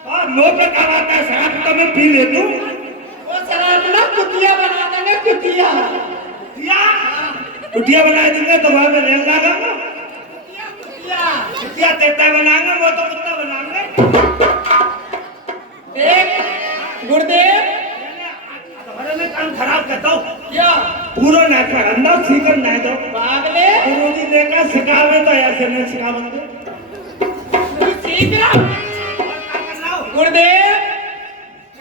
और मुंह पे कहा आता है शराब तो मैं पी ले तू। वो शराब ना कुतिया बना देंगे, कुतिया। कुटिया बना देंगे तो वहां में रेल लगा कुतिया। कुटिया तेता बनाएंगे, वो तो कुत्ता बनाएंगे। एक गुरुदेव तुम्हारे में काम खराब करता हूँ। क्या पूरा ना करंदा सीकर ना दो। बाबले गुरुजी ने कहा सिखावे तो ऐसे नहीं सिखावेंगे। तू सीख रहा। गुरुदेव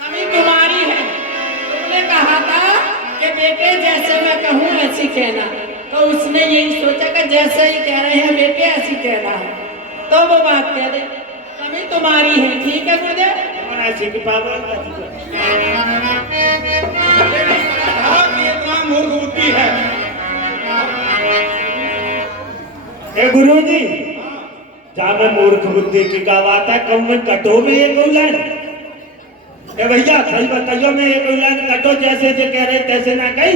कमी तुम्हारी है। तुमने कहा था कि बेटे जैसे मैं कहूँ ऐसी कहना, तो उसने यही सोचा कि जैसे ही कह रहे हैं बेटे ऐसी कहना है, तो वो बात कह दे। कमी तुम्हारी है, ठीक है गुरुदेव? ऐसी की पावर इतना मूर्ख बुद्धि है। ए गुरुजी, जहाँ में मूर्ख बुद्धि की का बात है, कहूँ में कटो में एक उलन। ए भैया सही बताइयो, मैं एक उलन कटो जैसे जो कह रहे तैसे ना कही।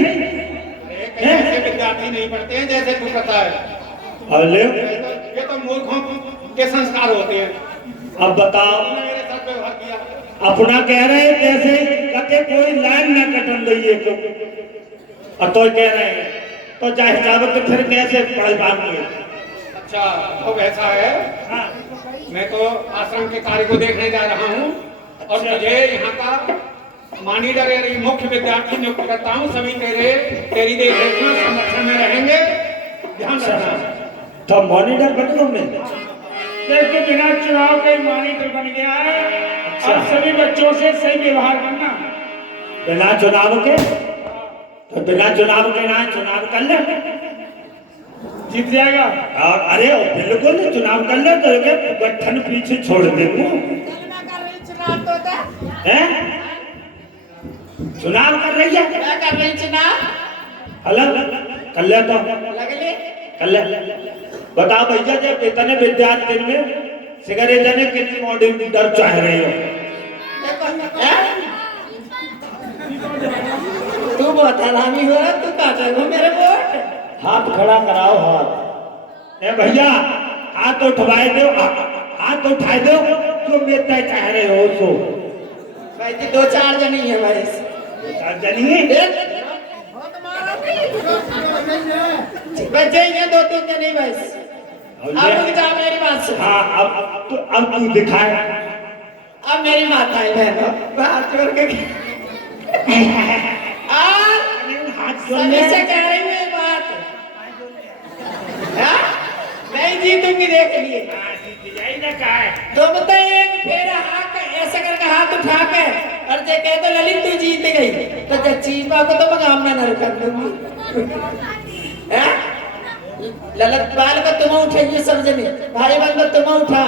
ऐसे विद्यार्थी नहीं पढ़ते हैं जैसे तू कहता है। और ले ये तो मूर्खों के संस्कार होते हैं। अब बताओ, तुमने मेरे साथ व्यवहार किया। अपना कह रहे जैसे कहते कोई लाइन ना कटन रही है और तो कह रहे हैं तो चाहे हिसाब तो फिर कैसे पढ़ाई बात में। अच्छा, तो वैसा है। हाँ। मैं तो आश्रम के कार्य को देखने जा रहा हूँ और तुझे यहाँ का मॉनिटर यानी मुख्य विद्यार्थी नियुक्त करता हूँ। सभी तेरी देखरेख में संरक्षण में रहेंगे, ध्यान रखना। तो मॉनिटर बन गया मैं। देखो बिना चुनाव के मॉनिटर बन गया है। अब सभी बच्चों से सही व्यवहार करना। बिना चुनाव के तो बिना चुनाव के ना चुनाव कर ले, जीत जाएगा। और अरे बिल्कुल चुनाव कर ले तो गठन पीछे छोड़ दे चुनाव तो था। हैं? चुनाव कर रही है, क्या कर रही चुनाव? अलग कर ले तो लगले कर ले। बताओ भैया, जब इतने विद्यार्थी में सिगरेट ने कितनी मॉनिटर चाह रही हो? तू बहुत हरामी हो, तू काटेगा मेरे वोट। हाथ खड़ा कराओ, हाथ। ए भैया हाथ उठवाए दो, हाथ उठाए दो जो मैं तय चाह रहे हो सो। भाई जी 2-4 जनी है भाई जानिए बच्चे ये 2-3 जनी बस अब रुक जा मेरी बात सुन हाँ अब तू दिखाए अब मेरी माता है बहनों बात जोड़ के हाथ सभी से कह रही हूँ ये बात हाँ? नहीं जीतूंगी देख लिए तुम तो एक फेरा हाथ ऐसा करके हाथ उठा के और जे कह तो ललित तू जीत गई तो जब चीपा को तो मैं काम ना कर दूंगी हैं? ललित बाल को तुम उठाइए सब जने भाई बंद तुम उठा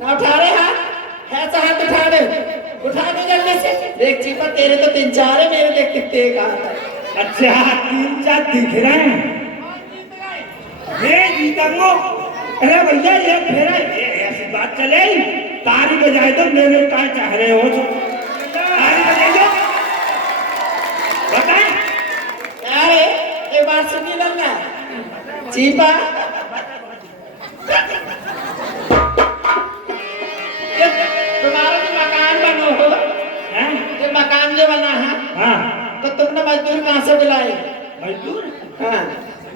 ना उठा रहे हाथ ऐसा हाथ उठा दे जल्दी से देख चीपा तेरे तो 3-4 है मेरे देख कितने का अच्छा 3-4 दिख रहे हैं ये जीतूंगा अरे भैया ये फेरा ये ऐसी बात चले तारी बजाए तो मेरे क्या चाह रहे हो तारी बजाए दो बताए अरे ये बात सुनी लल्ला चीपा तुम्हारा जो मकान बनो हो हैं ये मकान जो बना है हाँ तो तुमने मजदूर कहाँ से बुलाए मजदूर हाँ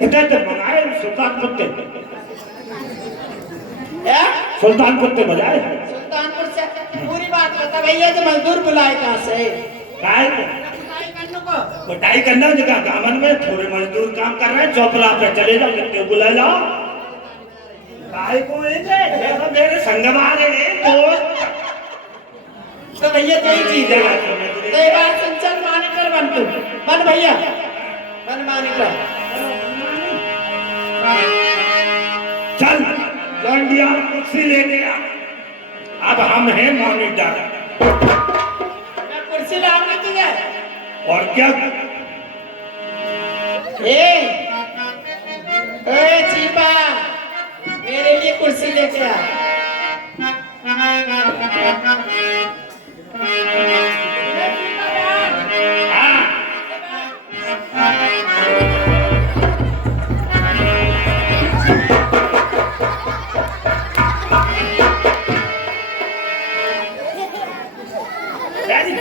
इधर तो बनाए सुल्तानपुर के बजाए सुल्तानपुर से पूरी बात बता भैया जो मजदूर बुलाए कहाँ से काय कुटाई करना जगह दामन में थोड़े मजदूर काम कर रहे हैं चौपला पे चले जाओ कितने बुला जाओ काय को मेरे संगवार है दोस्त तो भैया तो ही चीज है तो ये बात सुन चल मॉनिटर बन तू बन भैया बन मॉनिटर चल लौंडिया कुर्सी लेके आ अब हम हैं मॉनिटर मैं कुर्सी लाऊंगी तुझे और क्या ए चीपा मेरे लिए कुर्सी लेके आ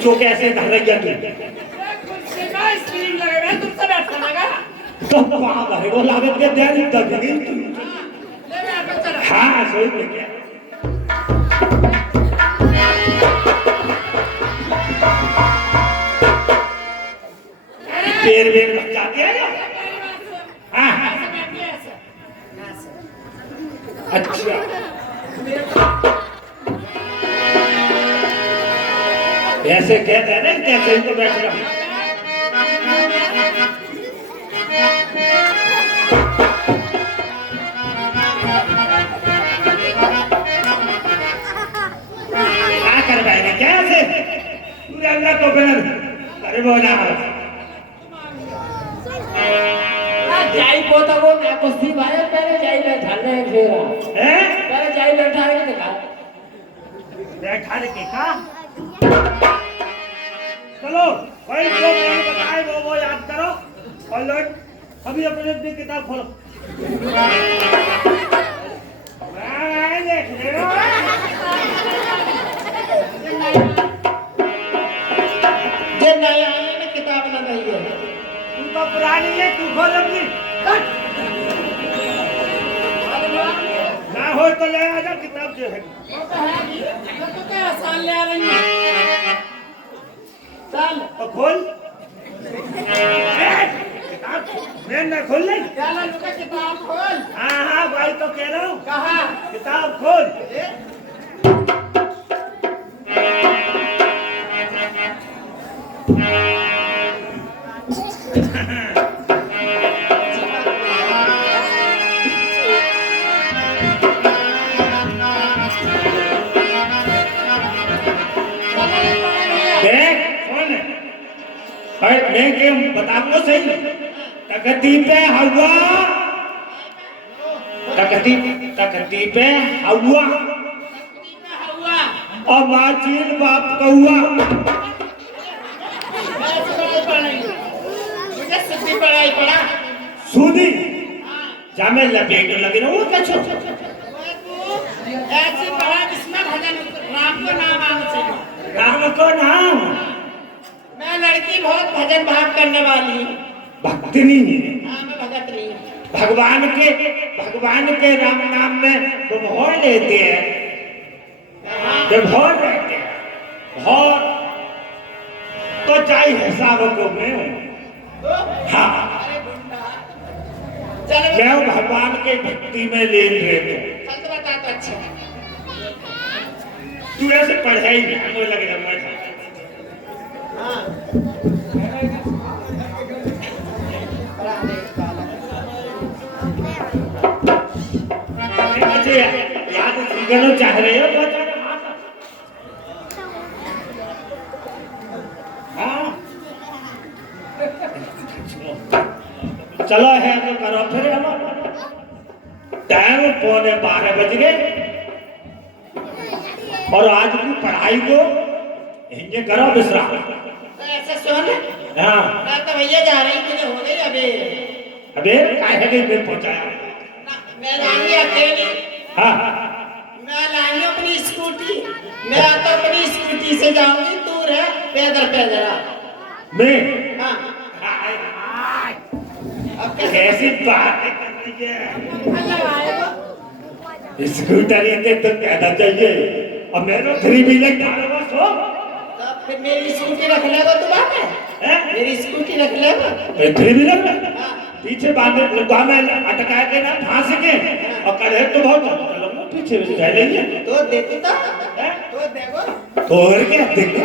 जो कैसे धर रही है तो वहां वो लागत के देरी दबी हाँ सही में क्या पेड़ वेड़ लग जाते हैं हाँ अच्छा ऐसे कहते हैं ना कैसे इनको बैठ रहा क्या करवाएंगे क्या ऐसे पूरे अंदर तो फिर अरे बोला जाई पोता को ना कुश्ती भाई पहले जाई बैठा ले फेरा हैं पहले जाई बैठा के दिखा बैठा के का चलो भाई जो मैंने बताया वो याद करो और लोग अभी अपनी अपनी किताब खोलो मैं देख ले ये नया आया ना किताब ना नहीं है तू तो पुरानी है तू खोल अपनी ना हो तो ले आजा किताब जो है तो क्या साल ले आ रही है साल तो खोल किताब मैं ना खोल ले क्या लड़का किताब खोल हाँ हाँ भाई तो कह रहा हूँ कहाँ किताब खोल देख कौन है भाई मैं क्या बताऊंगा सही तकती पे हवा तकती पे हवा और माचील बाप कौआ मुझे सिद्धि पढ़ाई पढ़ा सूदी जामे लपेट लगे ना वो क्या ऐसी पढ़ा जिसमें भजन राम को नाम आना चाहिए राम नाम को नाम मैं लड़की बहुत भजन भाव करने वाली हूँ। भक्तनी हाँ मैं भगत नहीं हूँ। भगवान के राम नाम में वो भोर लेते हैं, जो भोर रहते हैं भोर तो चाहिए हिसाब को में। हाँ चल मैं भगवान के भक्ति में लीन रहते चल तो बता तो अच्छा। तू ऐसे पढ़े ही नहीं मुझे लग रहा है। मुझे याद सीखना चाह रहे हो तो हाँ चलो है तो करो फिर हम टाइम 11:15 बज गए और आज की पढ़ाई को हिंजे करो विश्राम। तो ऐसे सुन हाँ मैं तो भैया जा रही तुझे हो गई अबे अबे काहे में पहुंचाया। मैं लाऊंगी अकेली। हाँ मैं लाऊंगी अपनी स्कूटी। मैं तो अपनी स्कूटी से जाऊंगी तू रह पैदल पैदल आ। मैं हाँ अब कैसे कैसी बात कर रही है। अल्लाह आएगा। स्कूटर के तो कहना चाहिए और मैं तो 3 व्हीलर ड्राइवर बस हो। तब फिर मेरी स्कूटी रख लेगा तू बात है मेरी स्कूटी रख लेगा। 3 व्हीलर में पीछे बांधे लुगा में अटका के ना फांस के और कड़े तो बहुत चलो पीछे कह लेंगे तो देखो तो देखो तो और क्या देखो